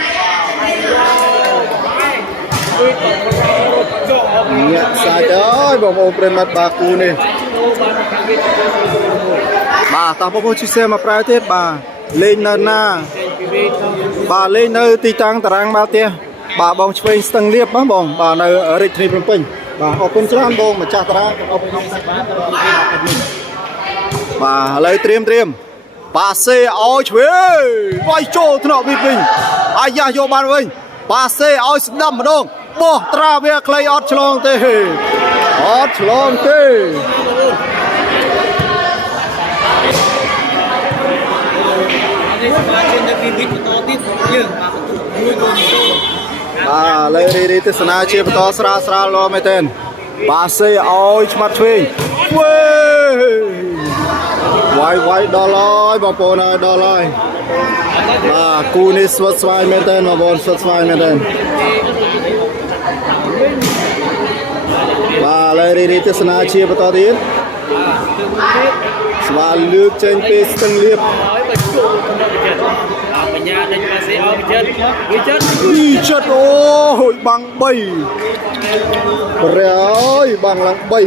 អ្នកសាច់អើយបងប្អូនប្រិមត្តបាទគូនេះបាទតោះបងប្អូនជួយ share មកប្រើទៀតបាទលេងនៅណាបាទលេងនៅទីតាំងតារាងបាល់ទះបាទបងឆ្វេងស្ទឹងលៀបបងបាទនៅរាជធានីភ្នំពេញបាទអរគុណច្រើនបងម្ចាស់តារាងអរគុណបាទឥឡូវត្រៀមប៉ាសេឲ្យឆ្វេងវាយចូលថ្នាក់វិញអាយ៉ាយកបានវិញប៉ាសេឲ្យស្ដាំម្ដងបោះត្រាវាខ្លីអត់ឆ្លងទេអត់ឆ្លងទេបាទលើរីទស្សនាជាបន្តស្រាលមែនទេបាទសេឲ្យឆ្មាត់ឆ្វេងវាយដល់ហើយបងប្អូនអើយដល់ហើយបាទគូនេះស្វិតស្វាយមែនទេបងប្អូនស្វិតស្វាយមែនទេបាទលើរីទស្សនាជាបន្តទៀតស្វាលើកចេញពីស្ទឹងលៀបបញ្ញាដេញមកសេឲ្យវិចិត្រអូយបាំង3ព្រះអើយបាំងឡើង3បាទ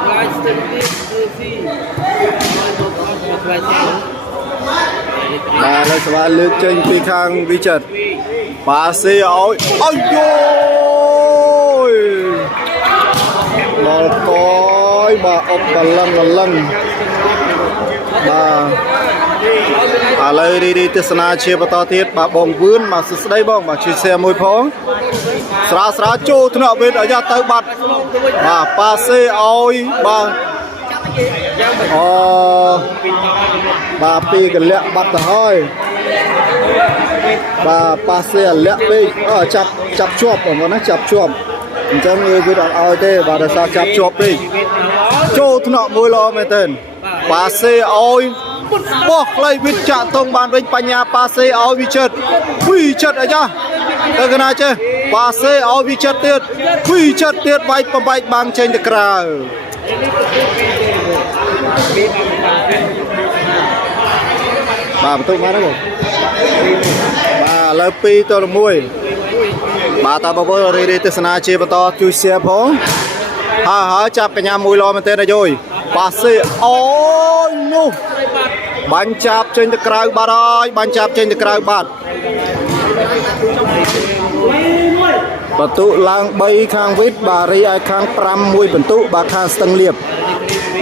ខ្លាចស្ទឹងលៀបគឺស៊ីបាទលើស្វាលើកចេញពីខាងវិចិត្របាទសេឲ្យអូយដល់កយបាទអុកបលឹងបាទឥឡូវរីទស្សនាជាបន្តទៀតបាទបងវឿនបាទសួស្ដីបងបាទជួយ share មួយផងស្រាលចូលថ្នាក់វេទអាយ៉ាទៅបាត់បាទប៉ាសេឲ្យបាទបាទពីកលាក់បាត់ទៅហើយបាទប៉ាសេលាក់ពេកចាប់ជាប់បងណាចាប់ជាប់អញ្ចឹងវាអត់ឲ្យទេបាទដោយសារចាប់ជាប់ពេកចូលថ្នាក់មួយល្អមែនទែនប៉ាសេឲ្យបោះខ្លីវិតចាក់តងបានវិញបញ្ញាប៉ាសេឲ្យវិចិត្រអាយ៉ាទៅកណាចេះប៉ាសេឲ្យវិចិត្រទៀតវាយបំបែកបាំងចេញទៅក្រៅបាទបន្ទុកមកណាបងបាទលើ2 ទៅ 1បាទតើបងប្អូនរីទស្សនាជាបន្តជួយ share ផងហើយចាប់កញ្ញាមួយល្អមែនទេណាយយប៉ាសេអូយនោះបាញ់ចាប់ចេញទៅក្រៅបាត់ហើយបន្ទុឡើង3ខាងវិតបាទរីឲ្យខាង5 1បន្ទុបាទខាងស្ទឹងលៀប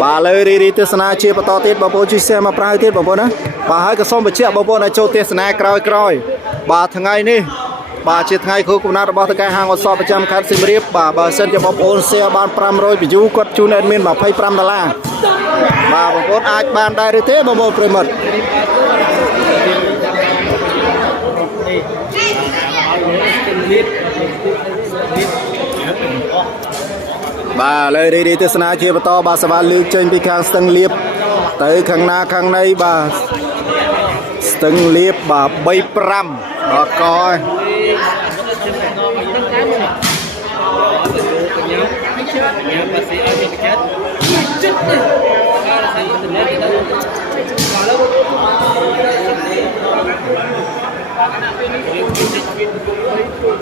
បាទលើរីទស្សនាជាបន្តទៀតបងប្អូនជួយ share មកប្រើទៀតបងប្អូនណាបាទហើយក៏សូមបញ្ជាក់បងប្អូនឲ្យចូលទស្សនាក្រោយបាទថ្ងៃនេះបាទជាថ្ងៃគ្រូកំណត់របស់តកែហាងអសរប្រចាំខេត្តសៀមរាបបាទបើសិនជាបងប្អូន share បាន500 view គាត់ជូន admin $25បាទបងប្អូនអាចបានដែរឬទេបងប្អូនប្រិមិត្ត bà lời đi đi tới na chia to bà sẽ ban lưu trên bị khang sưng liệp tới khang na khang này bà sưng liệp bà bay pram bà coi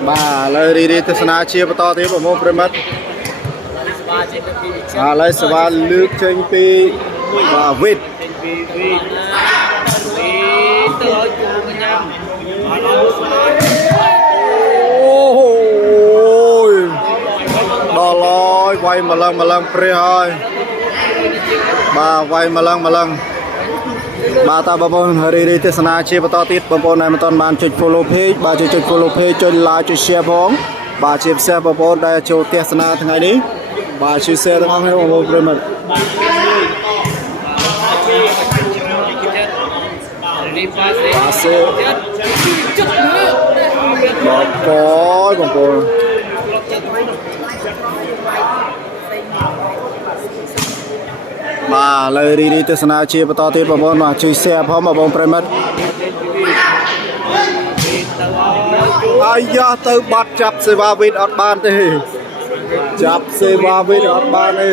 bà lời đi đi tới na chia to tiếp vào môn premat lấy sẽ ban lưu trên bị bà vịt ôi đò lôi quay mà lần pre hơi bà quay mà lần bà ta bà môn hơi đi tới sana chia to tiếp bà môn này mà toàn bàn chụp follow page bà chụp follow page chụp like chụp share phong bà chụp share bà môn đây chụp tiếp sana thằng này đi bà chia sẻ với mọi người một lần bà sẽ bỏ coi còn cô bà lời đi đi từ sana chia to tiếp vào môn mà chia sẻ phóng vào bông premet ai da từ bắt chập sẽ vào vịt ở ban thì chập xe va với đợt ba này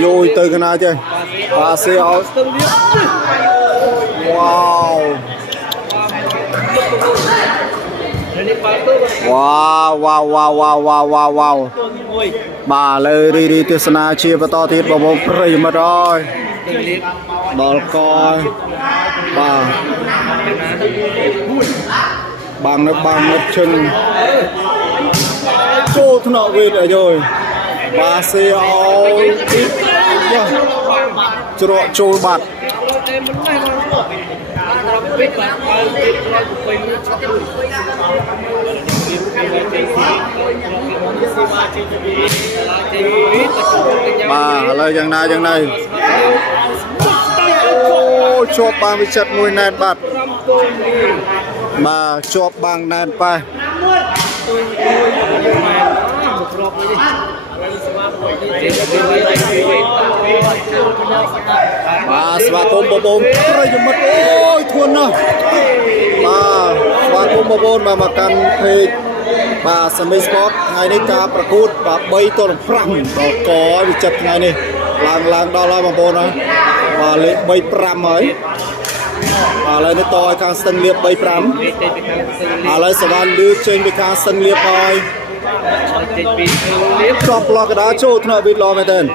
vô từ cái nào chơi ba xe áo wow wow bà lời đi từ sana chia và to thịt vào bông prey mà rồi bò coi bà bằng nó chân chô thằng nọ về rồi rồi bà xe ôi chô bạt bà lời chẳng này chộp bằng với chật mùi nền bạt bà chộp bằng nền pa bà sva tôm bò bông rồi mất ôi thuần nào bà sva tôm bò bông bà makan phê bà sami sport ngày nay ca prakut bà bay to pram bà có bị chật ngày này làng đo la bằng bông đó bà lên bay pram ấy lấy nó to khang sân liệp bay pram lấy sờ van đưa trên bị khang sân liệp rồi chọc lo cái đá trâu thợ bị lo mày tên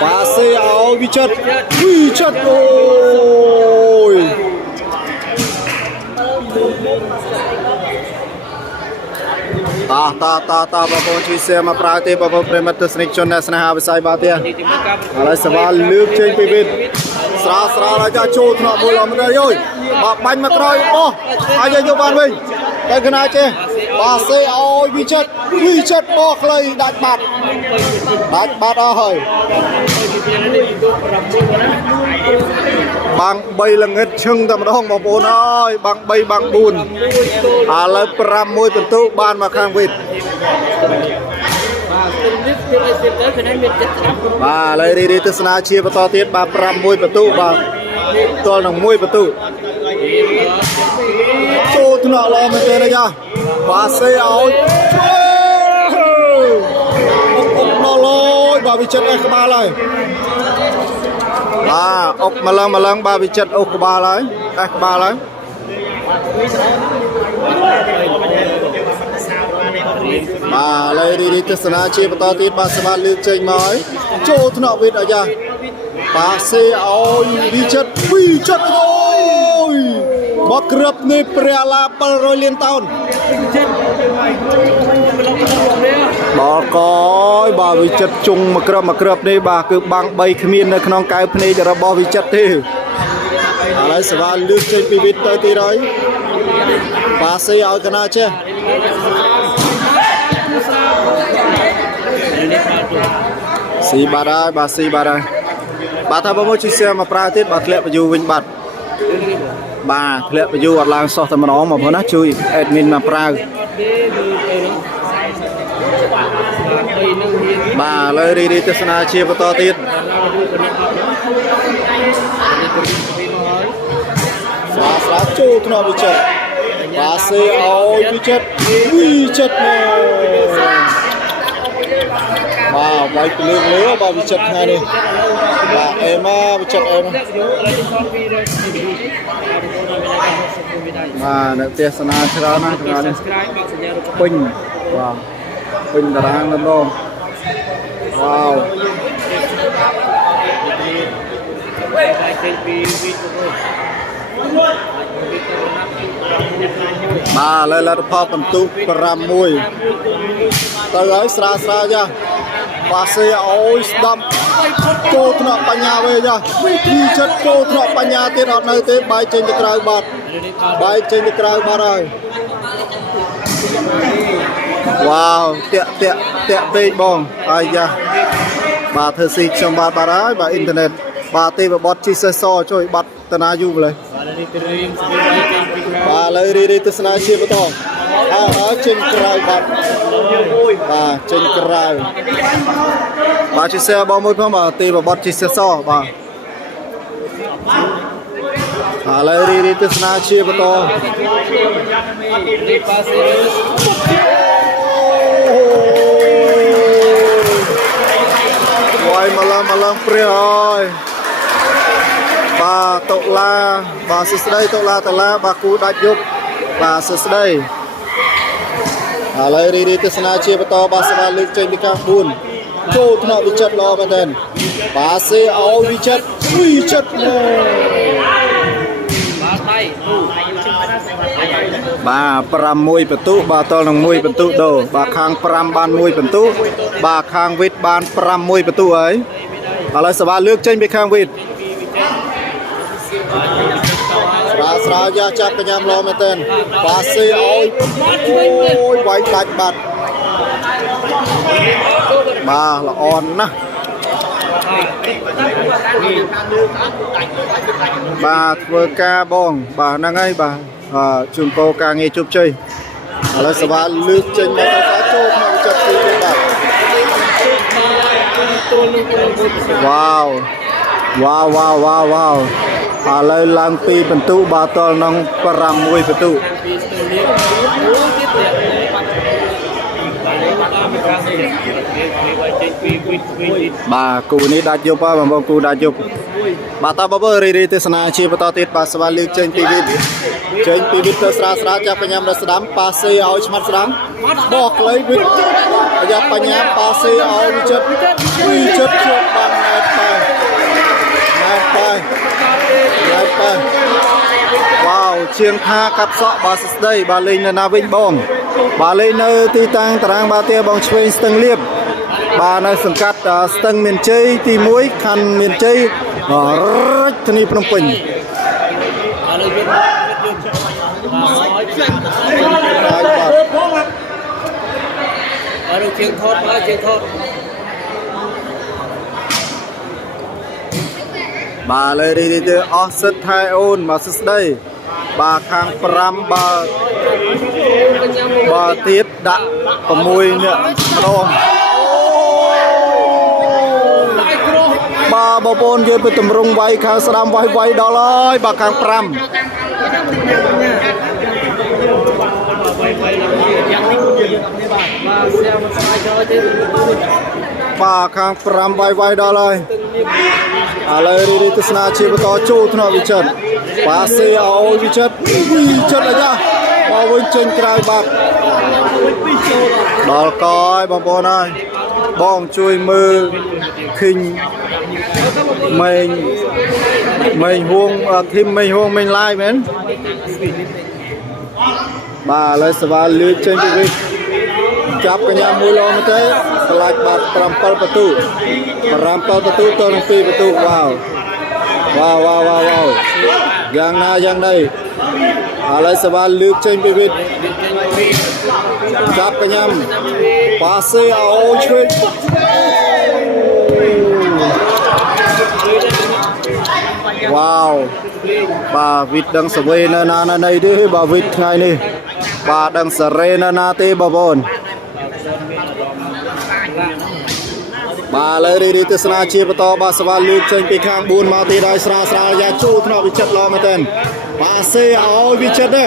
bà xe áo bị chất ôi ta bà bông chia sẻ mà prate bà bông premat từ snick chôn nè sna hà sai bà tia lấy sờ van lướt trên bị vịt sra là cho trâu thợ bồi lo mày đây ơi bà bánh mà coi ô ai chơi vô bàn mình đây cái này chứ bà xe ôi bị chất bọc lấy đánh bát ơi bằng bay là ngất chưng tầm đó mà bồn ơi bằng bay bằng bùn lấy pram môi tuần tu ban mà khang vịt bà lấy đi từ sana chia và to tiết bà pram môi tuần tu bà to là môi tuần tu chô thằng nọ lo mình tên đây nha bà xe áo ốc nó lôi bà bị chất ếch ba lại ốc mà lăng bà bị chất ốc ba lại ếch ba lại bà lấy đi từ sana chia và to tiết bà sẽ ban lưu trình mới chô thằng nọ vịt ở nhà bà xe áo bị chất rồi bọc rập này preala pel rồi liên town bà coi bà bị chất chung mà cướp này bà cứ băng bay khmiên ở trong cái này cho nó bỏ bị chất thì lấy sẽ vào lưu trên pivot tới tí đấy bà sẽ ở cái nào chứ xì bà đây bà thà bao nhiêu chiếc xe mà pra tiết bà lẹ bây giờ vinh bát bà lẹ bây giờ ở làng so thầm nó mà nó chui admin mà pra bà lời đi tới sân chia vào to tiết xóa chô nó bị chật bà xe ôi bị chật nè bà bay lươn lứa bà bị chật ngay đi bà em bị chật em bà được tia sân ra nè chúng ta đi pin wow pin đã đang lên luôn wow bà lên là pha phần tu pram mùi tới ấy sra ra bà xe ôi đâm cô thọ bà nhà về ra đi chất cô thọ bà nhà tiền ở nơi tới bay trên cái trái bát rồi wow tiện về bong ai da bà thơ xịt trong bà đó bà internet bà tê và bot chi sơ so cho bắt tân a duเลยbà lấy đi tới sân chia với to ở trên trái bát bà trên trái bà chi xe bao môi phong bà tê và bot chi sơ so bà lấy đi tới sân chia với to quay mà làm pre rồi bà tụ la bà sứt đây tụ la bà cú đại dục bà sứt đây lấy đi tới sân chia với to bà sẽ vào lực trên đi cam buồn chô thọ bị chật lo bên đền bà sẽ áo bị chật bà pram mùi bẩn tu bà to lòng mùi bẩn tu đồ bà khang pram ban mùi bẩn tu bà khang vịt ban pram mùi bẩn tu ấy bà lấy sờ lướt trên bị khang vịt sra ra chặt cái nhám lo bên tên bà xì ôi quay đánh bật bà là on nè bà vừa ca bong bà năng ấy bà chúng cô ca nghe chụp chơi là sẽ bà lướt trên máy phá chốt mà chặt từ cái bạc wow lời lang pi phần tu bà to nông param mui phần tu bà cụ ní đạt dục bà bông cụ đạt dục bà ta bà bơ rì tới sân chia bà ta tiết bà sẽ lưu trên pivit tới sra cho bà nhằm đất đám bà xe áo chмат đám bọc lấy vịt giờ bà nhằm bà xe áo chất chuột bằng này wow chiêng tha cặp sọ bà sứt đây bà lên là na vinh bom bà lên nơi ti tăng tarang bà tia bong chuen stâng liệp bà nơi sừng cắt stâng miền chơi ti muối khăn miền chơi rách thân phnom penh bà lên đi từ Osset Thai ôn mà sứt đây bà khang pram bà tiết đã có mùi nhựa đâu bà bồn kia bị tầm rung vay khang sram vay đó rồi bà khang pram bà khang pram vay đó rồi lời đi tới sân chia với to chô thọ bị chật bà xe áo bị chật là ra bao vây trên trái bạc đó coi bà bồn ơi bong chui mưa khinh mình huông thêm mình huông mình lai mến bà lấy sờ lưới trên cái vịt chắp cái nhà mùi lo mà thế lại bạt perampal batu to nang pi batu wow yang đây lấy sờ lưới trên cái vịt chắp cái nhâm passe ao chơi wow បាទវិតដឹងសវេនៅណាណីទេបាទវិតថ្ងៃនេះបាទដឹងសរេនៅណាទេបងប្អូនបាទលើរីទស្សនាជាបន្តបាទសវ៉ាលើកចេញពីខាង4មកទីដោយស្រាលស្រាលយ៉ាជូថ្នាក់វិចិត្រល្អមែនទែនបាទសេឲ្យវិចិត្រទេ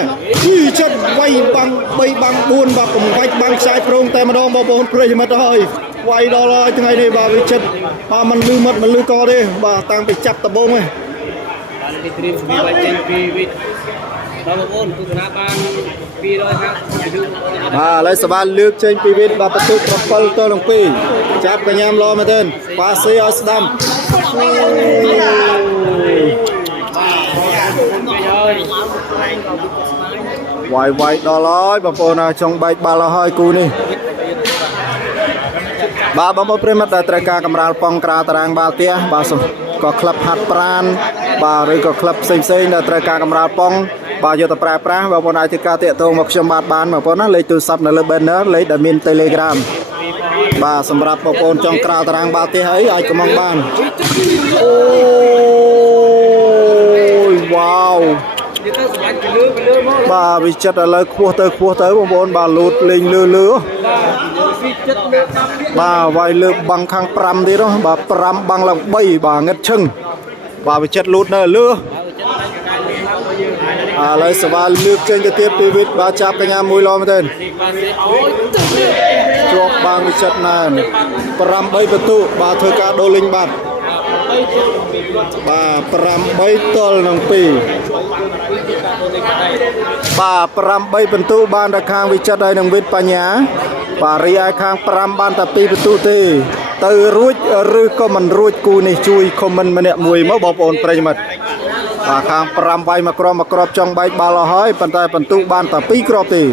វិចិត្រវាយបាំង3បាំង4បាទកំបាច់បាំងខ្សែប្រងតែម្ដងបងប្អូនប្រិយមិត្តហើយវាយដល់ហើយថ្ងៃនេះបាទវិចិត្របាទមិនលឺមាត់មិនលឺកទេបាទតាំងពីចាប់ដំបូងហ្នឹងបាទនេះត្រៀមវាយចេញពីវិទ្យបងប្អូនទស្សនាបាន250វីដេអូបាទឥឡូវសវ៉ាលើកចេញពីវិទ្យបាទបន្ទុក7ទល់នឹង2ចាប់កញ្ញាំល្អមែនទែនបាទសេឲ្យស្ដាំវាយដល់ហើយបងប្អូនណាចង់បែកបាល់ហើយគូនេះបាទបងប្អូនប្រិមិត្តដែលត្រូវការកម្រាលប៉ងក្រាលតារាងបាល់ទះបាទក៏ក្លឹបហាត់ប្រានបាទឬក៏ក្លឹបផ្សេងដែលត្រូវការកម្រាលប៉ងបាទយកទៅប្រើប្រាស់បងប្អូនអាចធ្វើការតាក់ទងមកខ្ញុំបានបងប្អូនណាលេខទូរស័ព្ទនៅលើ banner លេខដែលមាន Telegram បាទសម្រាប់បងប្អូនចង់ក្រាលតារាងបាល់ទះអីអាចកំងបានអូយវ៉ាវបាទវិចិត្រឥឡូវខ្ពស់ទៅបងប្អូនបាទលូតលេងលឺបាទវាយលើបាំងខាង5ទៀតបាទ5បាំងឡើង3បាទងឹតឈឹងបាទវិចិត្រលូតនៅលឺឥឡូវសវ៉ាលើកចេញទៅទៀតពីវិទ្យបាទចាប់កញ្ញាមួយល្អមែនទែនជាប់បាំងវិចិត្រណែន8បន្ទុកបាទធ្វើការដូរលេងបាត់បាទ8ទល់នឹង2បាទ8បន្ទុកបានតែខាងវិចិត្រហើយនឹងវិទ្យបញ្ញាបាទរីឯខាង5បានតែ2បន្ទុកទេទៅរួចឬក៏មិនរួចគូនេះជួយខមមិនម្នាក់មួយមកបងប្អូនប្រិយមិត្តបាទខាង5វាយមកក្របចង់បែកបាល់អស់ហើយប៉ុន្តែបន្ទុកបានតែ2គ្រាប់ទេ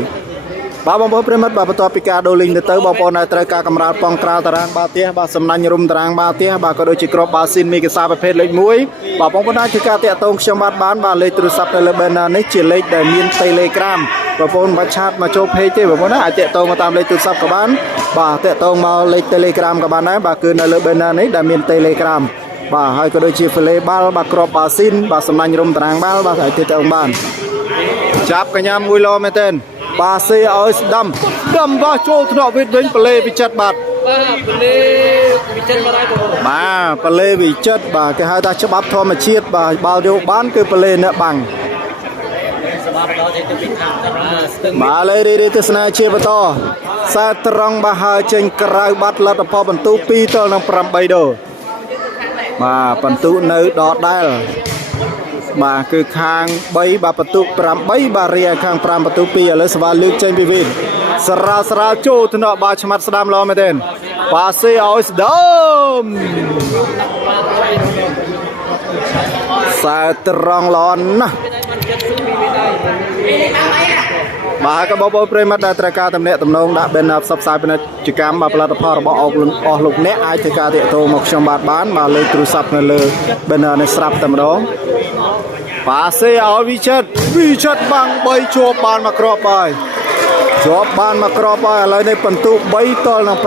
បាទបងប្អូនប្រិមិត្តបាទបន្ទាប់ពីការដូរលេងទៅបងប្អូនដែលត្រូវការកម្រាលប៉ងក្រាលតារាងបាល់ទះបាទសំណាញ់រុំតារាងបាល់ទះបាទក៏ដូចជាគ្រាប់បាល់ស៊ីនមីកាសាប្រភេទលេខ1បាទបងប្អូនអាចធ្វើការតាក់ទងខ្ញុំបានបាទលេខទូរស័ព្ទនៅលើ banner នេះជាលេខដែលមាន Telegram បងប្អូនបាច់ឆាតមកចូល page ទេបងប្អូនណាអាចតាក់ទងមកតាមលេខទូរស័ព្ទក៏បានបាទតាក់ទងមកលេខ Telegram ក៏បានដែរបាទគឺនៅលើ banner នេះដែលមាន Telegram បាទហើយក៏ដូចជា Play បាល់បាទគ្រាប់បាល់ស៊ីនបាទសំណាញ់រុំតារាងបាល់បាទអាចតាក់ទងបានចាប់កញ្ញាមួយល្អមែនទែនបាទសេឲ្យស្ដាំបាទចូលថ្នាក់វិទ្យវិញបលេវិចិត្របាទបលេវិចិត្រមកហើយបាទបលេវិចិត្របាទគេហៅថាច្បាប់ធម្មជាតិបាទបាល់យកបានគឺបលេអ្នកបាំងបាទលេរីទស្សនាជាបន្តខ្សែត្រង់បាទហើចេញក្រៅបាត់លទ្ធផលបន្ទុក2ទល់នឹង8ដុល្លារបាទបន្ទុកនៅដដែលបាទគឺខាង3បាទបន្ទុក8បាទរីឯខាង5បន្ទុក2ឥឡូវសវ៉ាលើកចេញពីវិញស្រាលចូលថ្នាក់បាទឆ្មាត់ស្ដាំល្អមែនទេបាទសេឲ្យស្ដាំខ្សែត្រង់ល្អណាស់បាទក៏បងប្អូនប្រិមត្តដែលត្រូវការតំណែងតំណងដាក់ banner ផ្សព្វផ្សាយពាណិជ្ជកម្មបាទផលិតផលរបស់អស់លោកអ្នកអាចធ្វើការទាក់ទងមកខ្ញុំបានបាទលេខទូរស័ព្ទនៅលើ banner នេះស្រាប់តែម្ដងបាទសេឲ្យវិចិត្របាំង3ជាប់បានមកគ្រាប់ហើយឥឡូវនេះបន្ទុក3ទល់នឹង8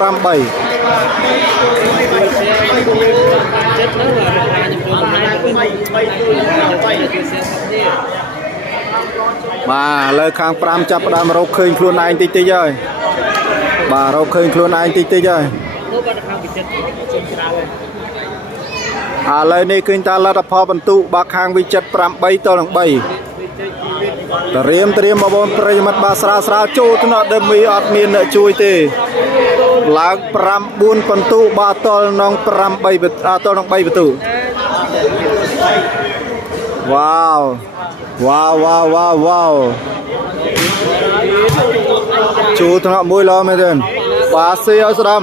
បាទឥឡូវខាង5ចាប់ផ្ដើមរកឃើញខ្លួនឯងតិចហើយបាទរកឃើញខ្លួនឯងតិចហើយឥឡូវនេះឃើញថាលទ្ធផលបន្ទុកបាទខាងវិចិត្រ8ទល់នឹង3ត្រៀមបងប្អូនប្រិយមិត្តបាទស្រាលចូលថ្នាក់ដើមមីអត់មានអ្នកជួយទេឡើង5-4បន្ទុកបាទទល់នឹង3បន្ទុកវ៉ាវចូលថ្នាក់មួយល្អមែនទេបាទសេឲ្យស្ដាំ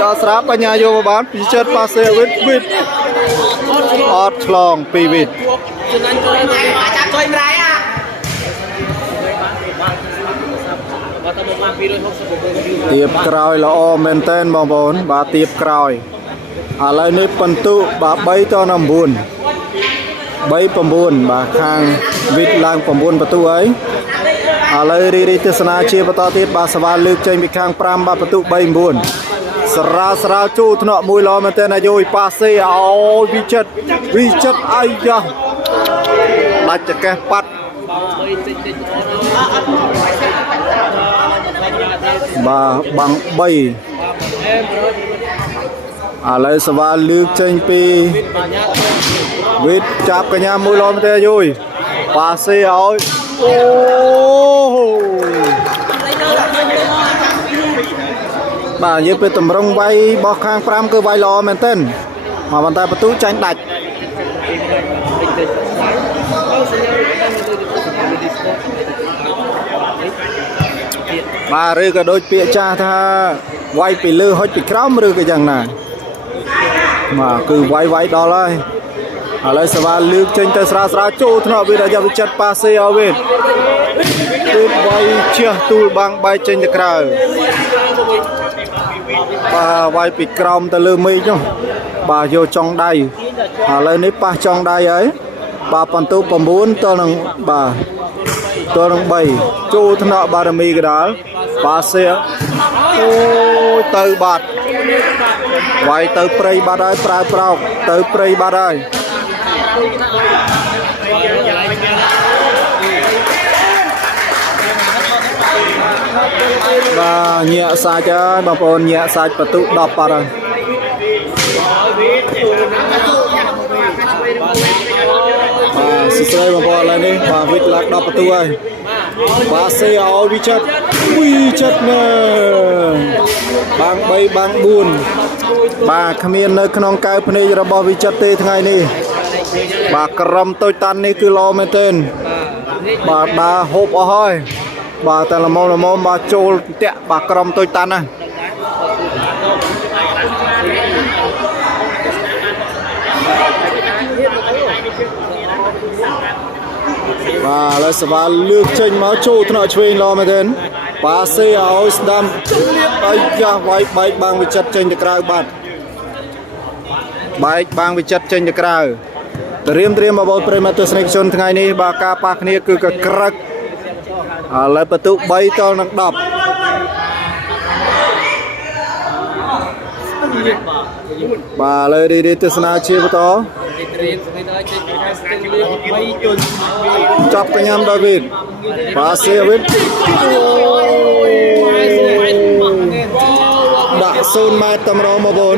ចូលស្រាប់បញ្ញាយកមកបានពីចិត្តបាទសេវិតអត់ឆ្លងពីវិតចាប់ជួយម្រាយទៀបក្រោយល្អមែនតែនបងប្អូនបាទទៀបក្រោយឥឡូវនេះបន្ទុកបាទ3ទៅ9បាទខាងវិទ្យឡើង9បន្ទុកហើយ ឥឡូវរីទស្សនាជាបន្តទៀតបាទសវ៉ាលើកចេញពីខាង5បាទបន្ទុក 3-9 ស្រាលចូលថ្នាក់មួយល្អមែនទែនអាយុប៉ាសេអូវិចិត្រអាយ៉ាដាច់ចកេះប៉ាត់បាទបាំង3ឥឡូវសវ៉ាលើកចេញពីវិតចាប់កញ្ញាមួយល្អមែនទែនអាយុប៉ាសេឲ្យអូបាទយើងពេលតម្រង់វាយរបស់ខាង5គឺវាយល្អមែនទែនមកប៉ុន្តែបន្ទូចាញ់ដាច់បាទឬក៏ដូចពាក្យចាស់ថាវាយពីលើហុចពីក្រោមឬក៏យ៉ាងណាបាទគឺវាយដល់ហើយឥឡូវសវ៉ាលើកចេញទៅស្រាលចូលថ្នាក់វិរយវិចិត្រប៉ាសេអវេតគឺវាយជះទូលបាំងបែកចេញទៅក្រៅបាទវាយពីក្រោមទៅលើមេឃនោះបាទយកចុងដៃឥឡូវនេះប៉ះចុងដៃហើយបាទបន្ទូ9ទល់នឹងបាទទល់នឹង3ចូលថ្នាក់បារមីកដាលប៉ាសេអូយទៅបាត់វាយទៅព្រៃបាត់ហើយប្រើប្រោកទៅព្រៃបាត់ហើយបាទញាក់សាច់ហើយបងប្អូនញាក់សាច់បន្ទុ10បាត់ហើយបាទសួស្ដីបងប្អូនឥឡូវនេះបាទវិតឡើង10បន្ទុហើយបាទសេឲ្យវិចិត្រណែបាំង3បាំង4បាទគ្មាននៅក្នុងកៅភ្នែករបស់វិចិត្រទេថ្ងៃនេះបាទក្រុមតូចតាន់នេះគឺល្អមែនទែនបាទដើរហូបអស់ហើយបាទតែល្មមបាទចូលតាក់បាទក្រុមតូចតាន់ណាបាទឥឡូវសវ៉ាលើកចេញមកចូលថ្នាក់ឆ្វេងល្អមែនទែនប៉ាសេឲ្យស្ដាំហើយយ៉ាវាយបែកបាំងវិចិត្រចេញទៅក្រៅបាទបែកបាំងវិចិត្រចេញទៅក្រៅត្រៀមមកបងប្រិមត្តទស្សនិកជនថ្ងៃនេះបាទការប៉ះគ្នាគឺកក្រឹកឥឡូវបន្ទុក3ទល់នឹង10បាទឥឡូវរីទស្សនាជាបន្តចាប់កញ្ញាំដាវីតប៉ាសេវិតដាក់0ម៉ែត្រតម្រងមកបង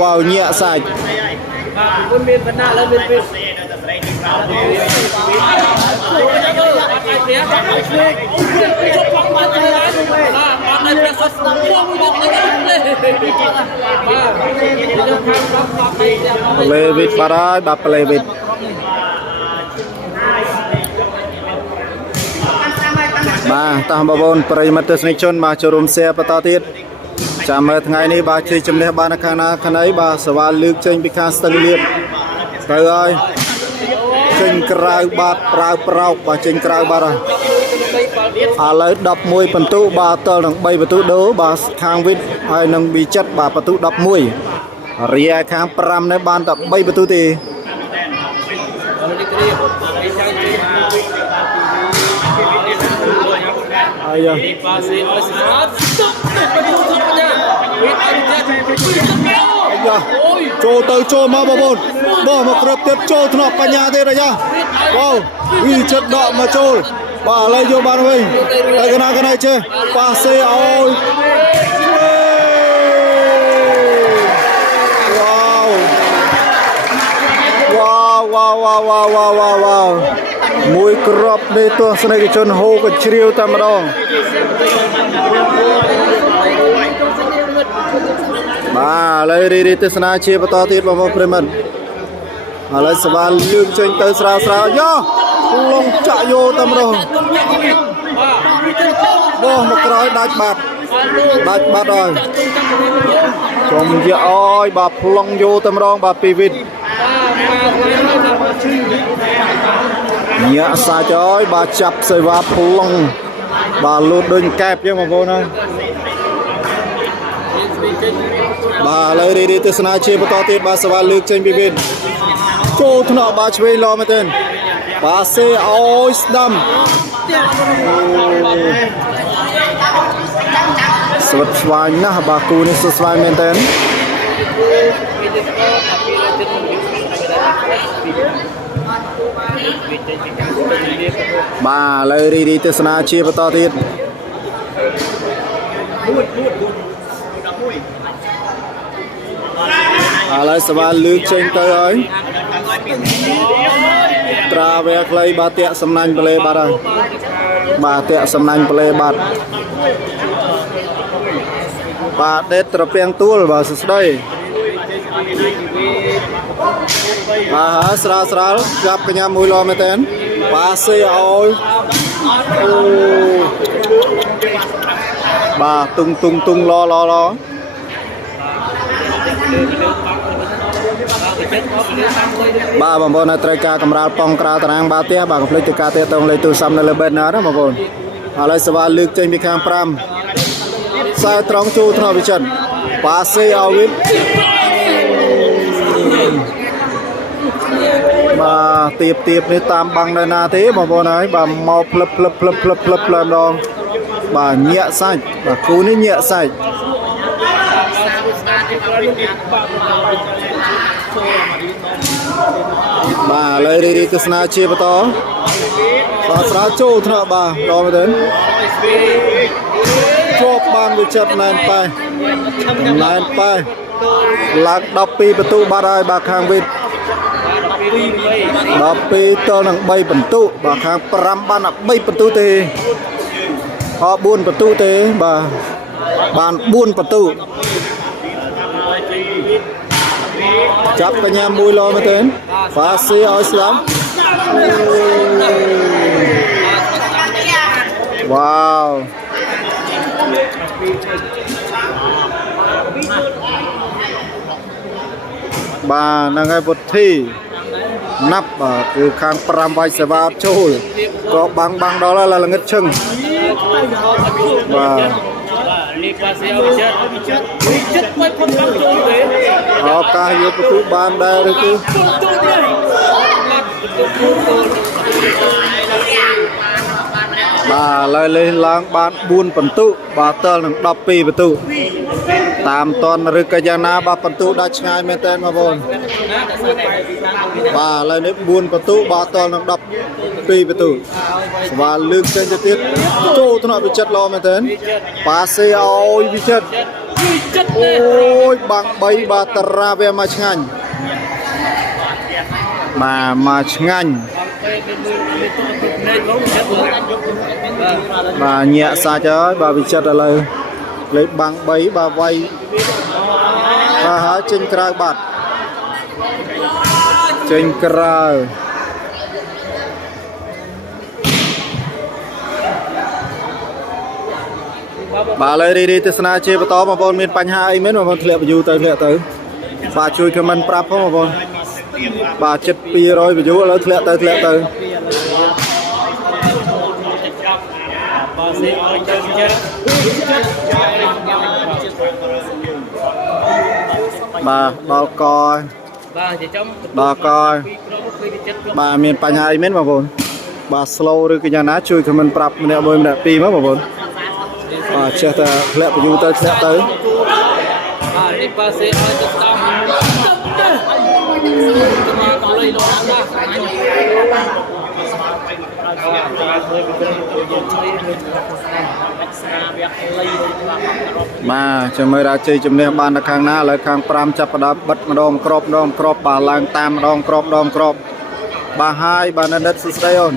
វ៉ាវញាក់សាច់មានបណ្ណាលើមានពេលលេវិតបារហើយបាទលេវិតបាទតោះបងប្អូនប្រិយមិត្តទស្សនិកជនបាទចូលរួម share បន្តទៀតចាំមើលថ្ងៃនេះបាទជ័យជំនះបាននៅខាងណាខាងណីបាទសវ៉ាលើកចេញពីខាងស្ទឹងលៀបទៅហើយចេញក្រៅបាត់ប្រើប្រោកបាទចេញក្រៅបាត់ហើយឥឡូវ11បន្ទុបាទតល់នឹង3បន្ទុដូរបាទខាងវិតហើយនឹងវិចិត្របាទបន្ទុ11រីឯខាង5នេះបានតែ3បន្ទុទេអាយ៉ាចូលមកបងប្អូនបោះមកក្រឹបទៀតចូលថ្នាក់បញ្ញាទៀតអាយ៉ាវ៉ាវវិចិត្រដកមកចូលបាទឥឡូវយកបានវិញទៅកណាចេះប៉ាសេឲ្យវ៉ាវមួយក្របនេះទស្សនិកជនហូរក៏ជ្រាវតែម្ដងបាទឥឡូវរីទស្សនាជាបន្តទៀតបងប្អូនប្រិមត្តឥឡូវសវ៉ាលើកចេញទៅស្រាលយោលងចាក់យោតែម្ដងបោះមកក្រោយដាច់បាត់ហើយចំយាអើយបាទប្លង់យោតែម្ដងបាទពីវិតញាក់សាច់អើយបាទចាប់សេវាប្លង់បាទលូតដូចកែបចឹងបងប្អូនហើយបាទឥឡូវរីទស្សនាជាបន្តទៀតបាទសវ៉ាលើកចេញពីវិត ចូលថ្នាក់បាឆ្វេងឡមែនទេបាសេឲ្យស្ដាំស្វិតស្វាញណាស់បាគូនេះស្វិតស្វាញមែនទេបាទលើរីទស្សនាជាបន្តទៀតឥឡូវសវ៉ាលើកចេញទៅហើយត្រាវែខ្លីបាទតាក់សំណាញ់ប្លេបាត់ហើយបាទតាក់សំណាញ់ប្លេបាត់បាទដេតត្រពាំងទួលបាទសួស្ដីបាទហើយស្រាលចាប់កញ្ញាមួយឡមែនទេបាទសេឲ្យអូបាទទុងឡបាទបងប្អូនត្រូវការកម្រាលប៉ងក្រាលតារាងបាទផ្ទះបាទកុំភ្លេចទៅការទេតងលេខទូរស័ព្ទនៅលើបេតណាបងប្អូនឥឡូវសេវាលើកចេញពីខាង5ខ្សែត្រង់ចូលថ្នាក់វិចិត្របាទសេឲ្យវិញបាទទៀបនេះតាមបាំងនៅណាទេបងប្អូនហើយបាទមកផ្លឹបម្ដងបាទញាក់សាច់បាទគូនេះញាក់សាច់បាទលើរីទស្សនាជាបន្តបាទស្រាចូលថ្នាក់បាទដល់មែនទេជាប់បានវិចិត្រណែនប៉ែឡើង12បន្ទុកបាត់ហើយបាទខាងវិទ្យ12ទល់នឹង3បន្ទុកបាទខាង5បាន3បន្ទុកទេ4បន្ទុកទេបាទបាន4បន្ទុកចាប់កញ្ញាមួយឡមែនទេហ្វាស៊ីឲ្យស្ដាំវ៉ាវបាទហ្នឹងហើយពុទ្ធីណាប់បាទគឺខាង5វាយសេវាចូលក៏បាំងដល់ហើយល្ងឹតឈឹងបាទនេះប៉ាសេឲ្យចិត្តមិនផុតបាំងចូលទេឱកាសយកបន្ទុកបានដែរឬគឺបាទឡើយលេងឡើងបាន4បន្ទុកបាទតលនឹង12បន្ទុកតាមតនឬក៏យ៉ាងណាបាទបន្ទុកដាច់ឆ្ងាយមែនតើបងប្អូនបាទឡើយនេះ4បន្ទុកបាទតលនឹង12បន្ទុកស្វាលើកចេញទៅទៀតចូលថ្នាក់វិចិត្រល្អមែនតើប៉ាសេឲ្យវិចិត្រអូយបាំង3បាទតារាវាមកឆ្ងាញ់មកឆ្ងាញ់បាទញាក់សាច់ហើយបាទវិចិត្រឥឡូវលេខបាំង3បាទវាយបាទហើយចេញក្រៅបាត់ចេញក្រៅបាទលើរីទស្សនាជាបន្តបងប្អូនមានបញ្ហាអីមែនបងប្អូនធ្លាក់វីយូទៅបាទជួយខមមិនប្រាប់ផងបងប្អូនបាទចិត្ត200វីយូឥឡូវធ្លាក់ទៅបាទដល់កបាទចាំដល់កបាទមានបញ្ហាអីមែនបងប្អូនបាទ slow ឬក៏យ៉ាងណាជួយខមមិនប្រាប់ម្នាក់1ម្នាក់2មកបងប្អូនបាទចេះតែធ្លាក់វីយូទៅធ្លាក់ទៅបាទនេះប៉ាសេឲ្យទៅស្ដាប់បាទចាំមើលរាជ័យជំនះបាននៅខាងណាឥឡូវខាង5ចាប់ផ្ដើមបិទម្ដងក្របបាទឡើងតាមម្ដងក្របបាទហើយបាទនិតសួស្ដីអូន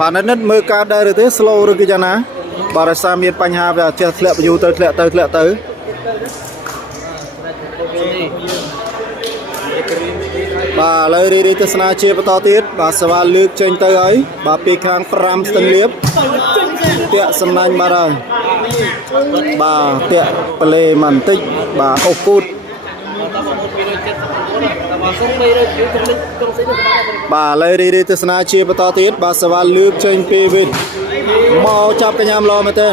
បាទនិតមើលការដែរឬទេ slow ឬក៏យ៉ាងណាបាទដោយសារមានបញ្ហាវាចេះធ្លាក់វីយូទៅធ្លាក់ទៅបាទឥឡូវរីទស្សនាជាបន្តទៀតបាទសវ៉ាលើកចេញទៅហើយបាទពីខាង5ស្ទឹងលៀបតាក់សំណាញ់បាទហើយបាទតាក់ប្លេបន្តិចបាទអូគូតបាទឥឡូវរីទស្សនាជាបន្តទៀតបាទសវ៉ាលើកចេញពីវិទ្យមកចាប់កញ្ញាំឡមែនទេ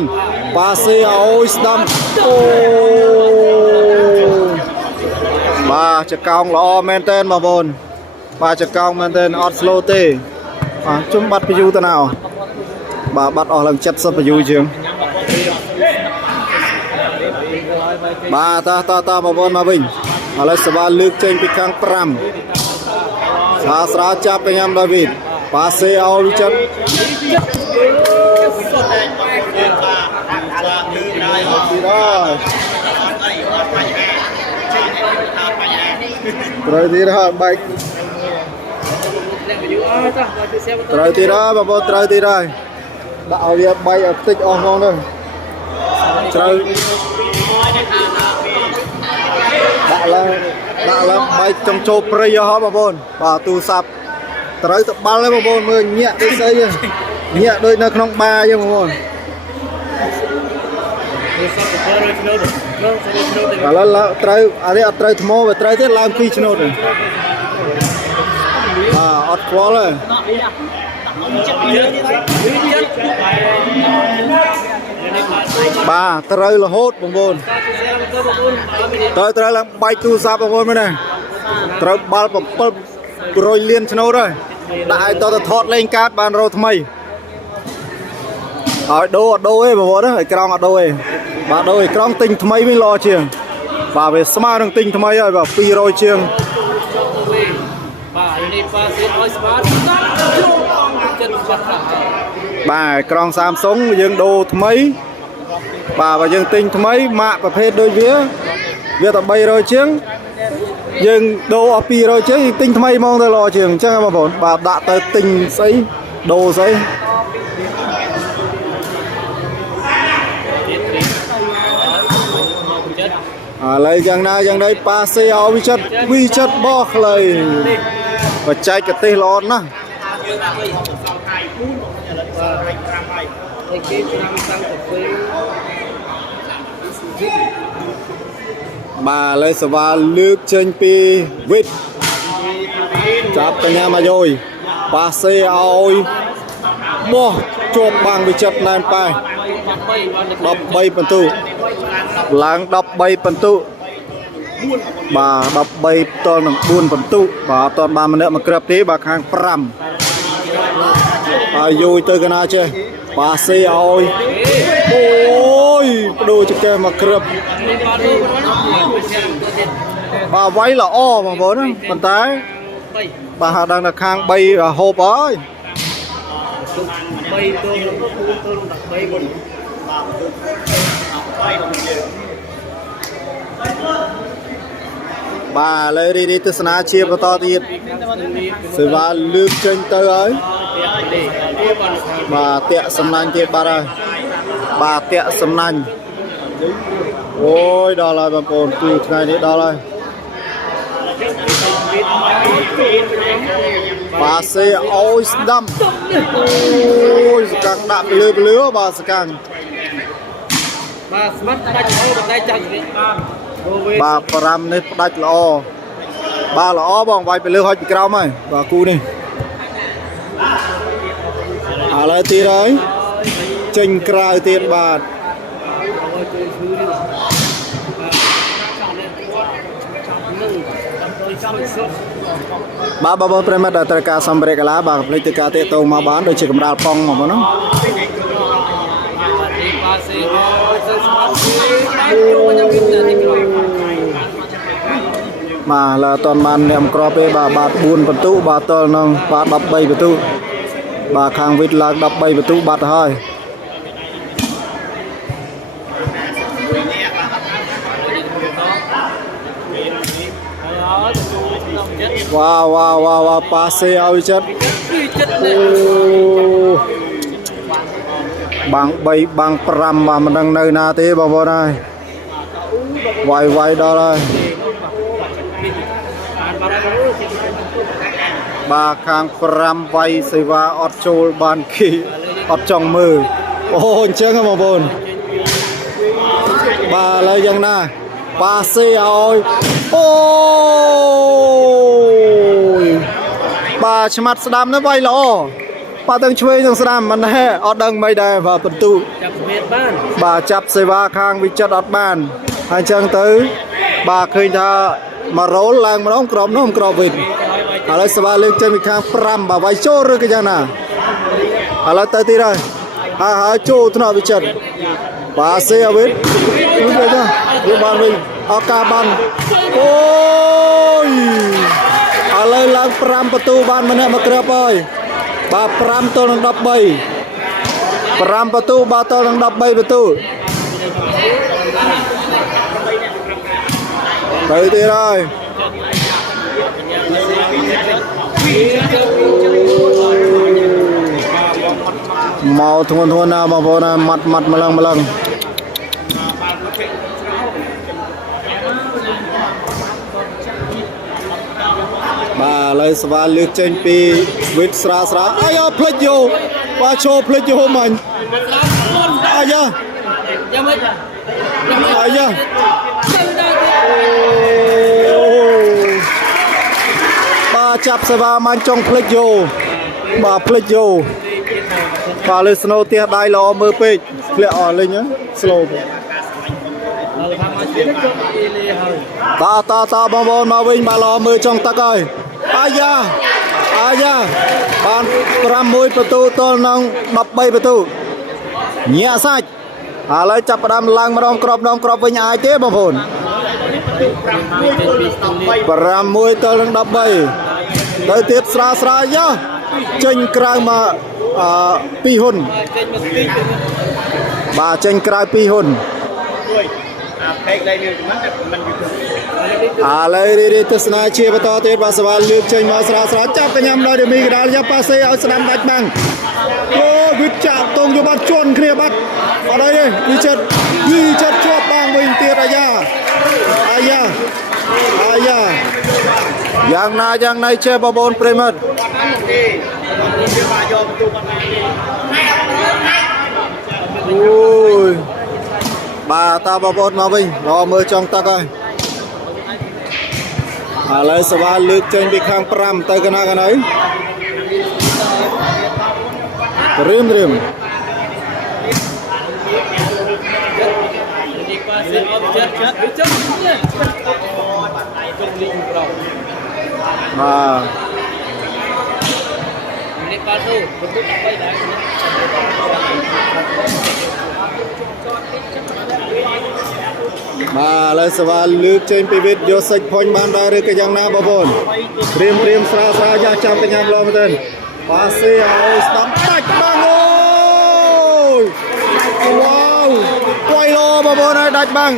បាទសេឲ្យស្ដាំអូបាទចកោងល្អមែនទេបងប្អូន bà chặt cao mà tên ọt slow tê chúng bắt phải du thế nào bà bắt ở lần chất sắp phải du chứ bà ta bà vốn mà bình ở đây sẽ bà lược trên bị kháng pram xa xa chạp anh em David passe ao Richard rồi thì ra bạch rồi thì ra bà vốn rồi thì ra đạo việc bay ở tích on ngon thôi rồi đã là bay trong châu prayer hả bà vốn bà tu sạp tới tập ba lấy bà vốn mới nhẹ cái xây chứ nhẹ đôi nó không ba chứ bà vốn là tới ở đây tới thmo và tới thế làm phi chnốt rồi ọt quá rồi bà tới là hốt bà vốn tới là bay tu sạp bà vốn mới này tới ba rồi liên chnốt rồi đại to thọt lên cát bàn rô thmây ở đô ấy bà vốn đó cái con ở đô ấy bà đô ấy con tinh thmây mới lo chiêng bà về smart thằng tinh thmây rồi bà phi rồi chiêng bà con Samsung dương đồ thmây bà và dương tinh thmây mạ và phê đôi vía tập bay rồi chiêng dương đồ ở phi rồi chiêng tinh thmây mong tới lo chiêng chắc bà vốn bà đã tới tinh xây đồ xây lấy chẳng nào chẳng đây passe ao vi chất bó lời và chạy cái tê lon á bà lấy sờ va lướt trên pi vít chắp cái nhà mà rồi passe ao bó chộp bằng vi chất nan pai đập bay phần tu láng đập bay phần tu bà đập bay toàn bằng buôn phần tu bà toàn ba mình nữa mà kẹp thế bà hàng pram vui tới cái nào chơi bà xe ôi đồ cho kê mà kẹp bà váy là o mà vốn phần tay bà đang là khang bay hộp ơi bà lấy đi từ sana chia vào to tiệt sự bà lướt trên tới ấy bà tẹt sầm nanh tiệt bà ơi bà tẹt sầm nanh ôi đó là bà bồn từ ngày đấy đó là bà xe ôi đâm ôi càng đạp lứa bà sẽ càng bà pram này đạch lọ bà lọ bong vaiไปเลือกให้ไปกราวมั้ยbà cu đi lại tiền đấy chênh cài tiền bạc bàប្រិមត្តដែលត្រូវការសម្ភារៈកីឡាបាទផ្លេចទៅការតេតងមកបានដូចជាកម្រាលប៉ងមកហ្នឹងmà là toàn bàn niệm crop ấy bà bạt buôn phần tụ bà toàn nông bà đập bay phần tụ bà khang vịt là đập bay phần tụ bạt hơi wow passe ao chất bằng bay bằng pram mà mình đang nơi na thế bà vô này vay đó đây bà khang pram vay xây va ọt trôi bàn kỳ ọt trong mơ ôi chứ không mà buồn bà lấy dân na passe ao ôi bà chmat đam nó vay lọ bà từng chơi từng đam mình he ọt đằng mấy đây và phần tu bà chắp xây va khang bị chất ọt bàn hai chân tới bà khơi ra mà rốn lang mà nó không cọp vịt ឥឡូវសវ៉ាលើកចេញពីខាង5បាទវាយចូលឬក៏យ៉ាងណាឥឡូវទៅទីហើយហើយចូលថ្នាក់វិចិត្របាទសេអវិនគឺទៅចាវាបានវិញឱកាសបានអូយឥឡូវឡើង5បន្ទូបានម្នាក់មកគ្រាប់ហើយបាទ5ទល់នឹង13 5បន្ទូបាទទល់នឹង13បន្ទូទៅទៀតហើយមកធ្ងន់ណាបងប្អូនណាម៉ាត់ម្លឹងបាទឥឡូវសវ៉ាលើកចេញពីវិតស្រាអាយ៉ាផ្លិចយោបាទឈោផ្លិចយោមិញអាយ៉ាអាយ៉ាបាទចាប់សវ៉ាមិនចង់ផ្លិចយោបាទផ្លិចយោបាទលើស្នូផ្ទះដៃល្អមើលពេកធ្លាក់អស់លេងស្លូតបងប្អូនមកវិញបាទល្អមើលចង់ទឹកហើយអាយ៉ាបាន6បន្ទូទល់នឹង13បន្ទូញាក់សាច់ឥឡូវចាប់ផ្ដើមឡើងម្ដងក្របវិញអាចទេបងប្អូន6ទល់នឹង13ទៅទៀតស្រាយ៉ាចេញក្រៅមក2ហ៊ុនបាទចេញក្រៅ2ហ៊ុនឥឡូវរីទស្សនាជាបន្តទៀតបាទសវ៉ាលើកចេញមកស្រាចាប់កញ្ញាំដល់មីកដាលយ៉ាប៉ាសេឲ្យស្ដាំដាច់បាំងអូវិចចាក់តងយកបាត់ជន់គ្នាបាត់អត់អីទេវិចិត្រជាប់បាំងវិញទៀតអាយ៉ាយ៉ាងណាចេះបងប្អូនប្រិមិត្តអូយបាទតាបងប្អូនមកវិញរកមើលចង់ទឹកហើយឥឡូវសវ៉ាលើកចេញពីខាង5ទៅកណារឿមបាទឥឡូវសវ៉ាលើកចេញពីវិតយកសាច់ផុញបានដែរឬក៏យ៉ាងណាបងប្អូនត្រៀមស្រាយ៉ាចាំកញ្ញាំឡងមែនប៉ាសេឲ្យស្ដាំដាច់បាំងអូយវ៉ាវវ៉ៃឡូបងប្អូនឲ្យដាច់បាំង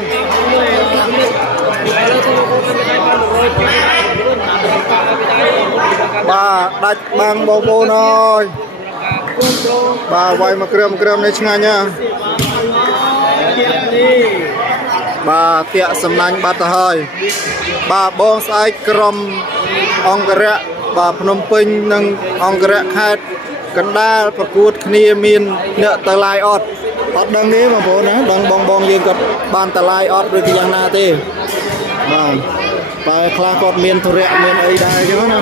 បាទដាច់បាំងបងប្អូនអើយបាទវាយមកគ្រឿមនេះឆ្ងាញ់ណាបាទតាក់សំណាញ់បាត់ទៅហើយបាទបងស្អែកក្រុមអង្គរៈបាទភ្នំពេញនិងអង្គរៈខេត្តកណ្ដាលប្រកួតគ្នាមានអ្នកតឡាយអត់ដឹងទេបងប្អូនណាដឹងបងយើងគាត់បានតឡាយអត់ឬក៏យ៉ាងណាទេបាទតែខ្លះគាត់មានធុរៈមានអីដែរអញ្ចឹងណា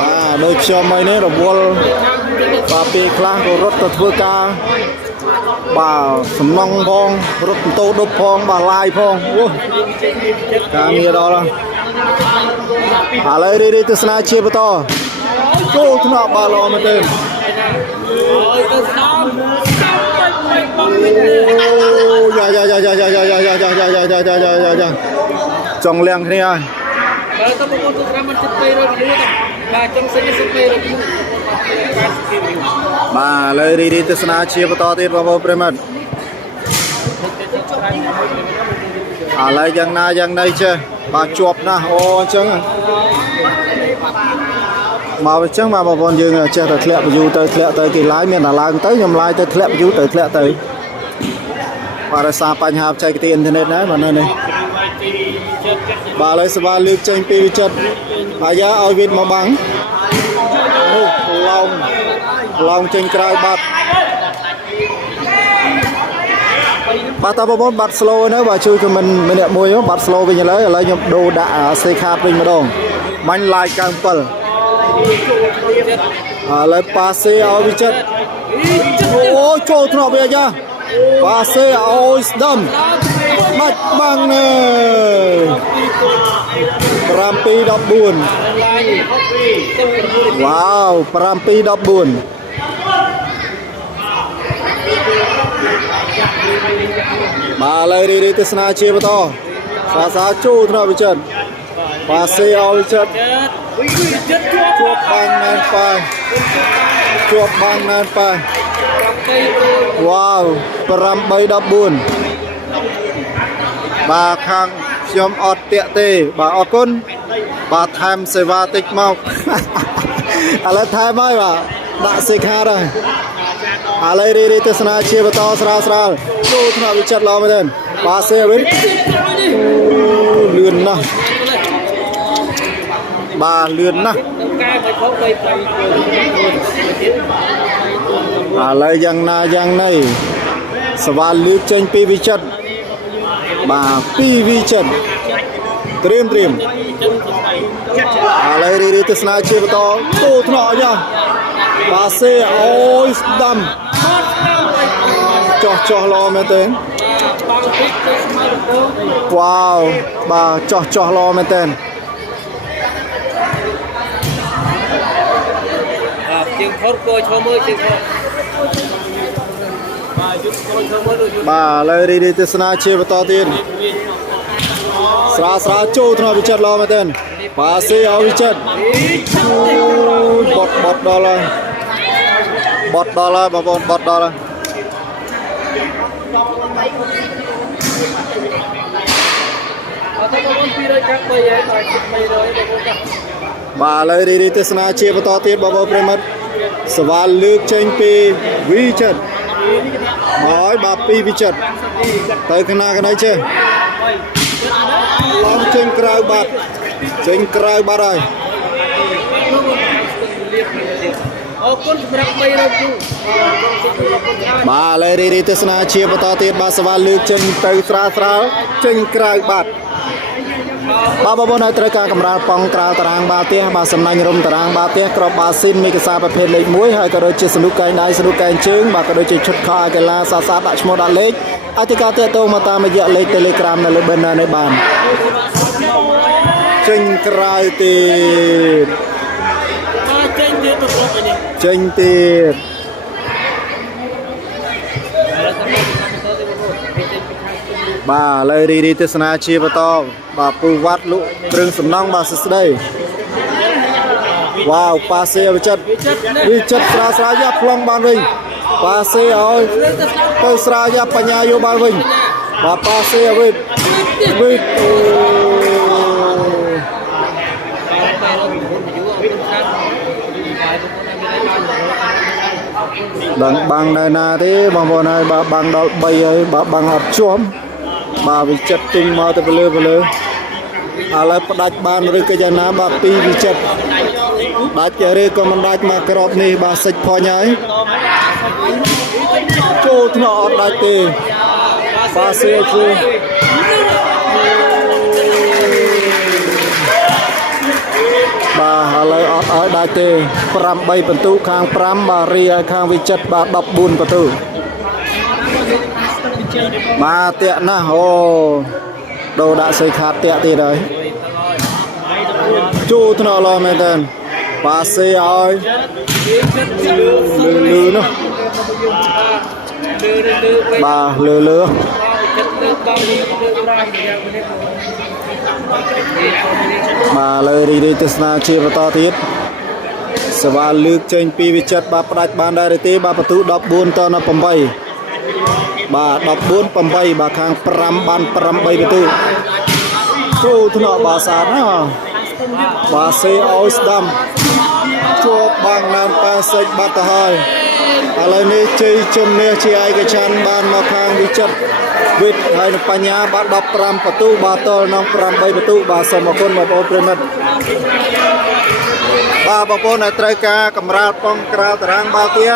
បាទដូចខ្ញុំអីនេះរវល់បាទពេលខ្លះក៏រត់ទៅធ្វើការបាទសំឡងផងរត់ម៉ូតូដប់ផងបាទឡាយផងអូការងារដល់ហើយឥឡូវរីទស្សនាជាបន្តចូលថ្នាក់បាទល្អមែនទេចង់លៀងគ្នាហើយបើទៅបងប្អូនទៅតាមចិត្តទៅរកយូរបាទចង់សិទ្ធិទៅរកយូរបាទឥឡូវរីទស្សនាជាបន្តទៀតបងប្អូនប្រិមត្តឥឡូវយ៉ាងណាចេះបាទជាប់ណាស់អូអញ្ចឹងមកអញ្ចឹងបាទបងប្អូនយើងចេះតែធ្លាក់បញ្យូទៅធ្លាក់ទៅគេឡាយមានតែឡើងទៅខ្ញុំឡាយទៅធ្លាក់បញ្យូទៅធ្លាក់ទៅបាទដោយសារបញ្ហាបច្ចេកទេសអ៊ីនធឺណិតដែរបាទនៅនេះបាទឥឡូវសវ៉ាលើកចេញពីវិចិត្រអាយ៉ាឲ្យវិតមកបាំងអូឡងចេញក្រៅបាត់តាបងប្អូនបាត់ slow នៅបាទជួយខមមិនម្នាក់មួយបាត់ slow វិញឥឡូវខ្ញុំដូរដាក់ stay card វិញម្ដងមាញ់ like 97ឥឡូវប៉ាសេឲ្យវិចិត្រអូចូលថ្នាក់វាអាយ៉ាប៉ាសេឲ្យស្ដាំបាច់បាំង 7-14 wow 7-14 bà lấy đi tới sna chia vào to xa chu nó bị chân bà xe ao bị chân chuột băng nan pa wow 8-14 bà khang nhóm ọt tiệ tê bà ọt con bà tham xe va tích mau lấy tham ơi bà đã xe kha rồi lấy đi tới sna chia vào to sra chu nó bị chặt lo mới lên bà xe bên lươn nè bà lươn nè lấy giang này sva lướt trên PV chất bà PV chất trim lấy đi tới sna chia vào to tô nọ nha bà xe ôi đâm cho lo mới tên wow bà cho lo mới tên bà lấy đi tới sna chia vào to tiền sra chu nó bị chặt lo mới tên bà xe áo bị chặt bọt đo lại bà bọn bọt đo lại bà lấy đi tới sna chia vào to tiền bà bọn premat sva lược trên pi vi chặt nói bà pi vi chặt tới cái này chưa long trên cray bát rồi bà lấy đi tới sna chia vào to tiền bà sva lược trên tới sra trên cray bát bà bọn này tới cả camera pong cào tarang ba tia bà sầm nanh rôm tarang ba tia crop ba xin mi cái saประเภท លេខ 1 ហើយក៏ដូចជាសនុកកែងដៃសនុកកែងជើងបាទក៏ដូចជាឈុតខោកីឡាសាដាក់ឈ្មោះដាក់លេខអធិការតេតងមកតាមរយៈលេខ Telegram នៅលើ banner នេះបានចេញក្រៅទៀតចេញទៀតbà lấy đi tới sna chia vào to bà pu vắt lụ rừng sầm nong bà sứt đây wow pa xe bị chất sra giáp long ban vinh pa xe ơi tôi sra giáp panya vô ban vinh bà pa xe vinh bằng này là thế bằng này bà bằng đó bay ấy bà bằng hạt chóm bà bị chặt tinh mau tới bơ lấy đặt bàn rồi cái nhà ná bà pi bị chặt đặt cái rồi còn mình đặt mà crop này bà sạch phò nhái chô nọ đặt tê bà xe chô bà lấy ở đại tê pram bay phần tu khang pram bà ria khang vi chất bà đập bùn phần tu bà tiện na ô đồ đã xây khát tiện thì đấy chu nó lo mày tên bà xe ơi lư nó bà lư bà lời đi tới sna chia vào to tiết sva lược trên pi vi chất bà đặt bàn đại tế bà tu đập buôn to nó pầm bay bà đập buôn pầm bay bà khang pram ban pram bay tu chu thọ bà sán á bà xe oi đam chua bang nam pa sạch bát haiอะไรนี่chơi chumเนี่ยchơi ai cái chan ban mà khang vi chấtวิทย์ให้ปัญญาบัดดับปรำประตูบาตอลน้องปรำใบประตูบาสมคนมาโอเปรมัดบาปปนในไตรกากำราปองกราตรางบาเตีย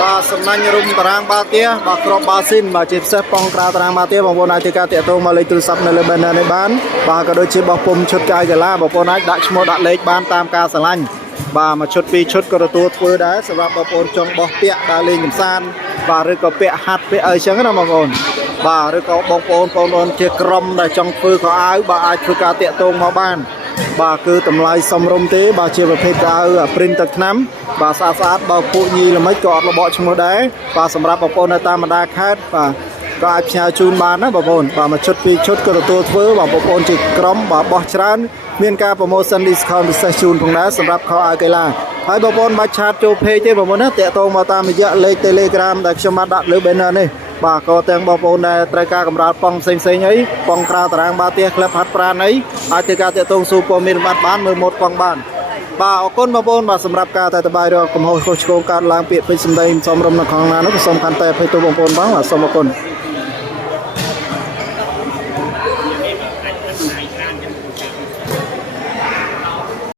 บาสำนักรุมตรางบาเตียบาครบบาซินบาจิตเซปองกราตรางบาเตียบางปนในติกาเตะโตมาเลยตุลซับในเลเบนในบ้านบาก็โดยชิบปมชุดกายกะลาบางปนในดัชโมดักเล็กบ้านตามกาสลันบามาชุดปีชุดกระตัวធ្វើដែរសម្រាប់បងប្អូនចង់បោះពាក់ដើរលេងកម្សាន្តបាទឬក៏ពាក់ហាត់ពាក់អីចឹងណាបងប្អូនបាទឬក៏បងប្អូនជាក្រុមដែលចង់ធ្វើខោអាវបាទអាចធ្វើការតាក់ទងមកបាន បាទគឺតម្លៃសមរម្យទេបាទជាប្រភេទកៅអៅ print ទឹកថ្នាំបាទស្អាតស្អាតបើពួកញីល្មិចក៏អត់របកឈ្មោះដែរបាទសម្រាប់បងប្អូននៅតាមបណ្ដាខេត្តបាទក៏អាចផ្ញើជូនបានណាបងប្អូនបាទមួយឈុតពីរឈុតក៏ទទួលធ្វើបងប្អូនជាក្រុមបាទបោះច្រើនមានការ promotion discount ពិសេសជូនផងដែរសម្រាប់ខោអាវកីឡាហើយបងប្អូនបាច់ឆាតចូល page ទេបងប្អូនណាតាក់ទងមកតាមរយៈលេខ Telegram ដែលខ្ញុំបានដាក់លើ banner នេះបាទក៏ទាំងបងប្អូនដែលត្រូវការកម្រាលប៉ងផ្សេងៗអីប៉ងក្រៅតារាងបាល់ទះក្លឹបហាត់ប្រាណអីអាចធ្វើការតាក់ទងសួរព័ត៌មានបានមើលម៉ូដប៉ងបានបាទអរគុណបងប្អូនបាទសម្រាប់ការតែតបាយរកកំហុសខុសឆ្គងកើតឡើងពាក្យពេចន៍សម្ដីសំរុំនៅខាងណានោះក៏សូមកាន់តែអភ័យទោសបងប្អូនផងបាទសូមអរគុណ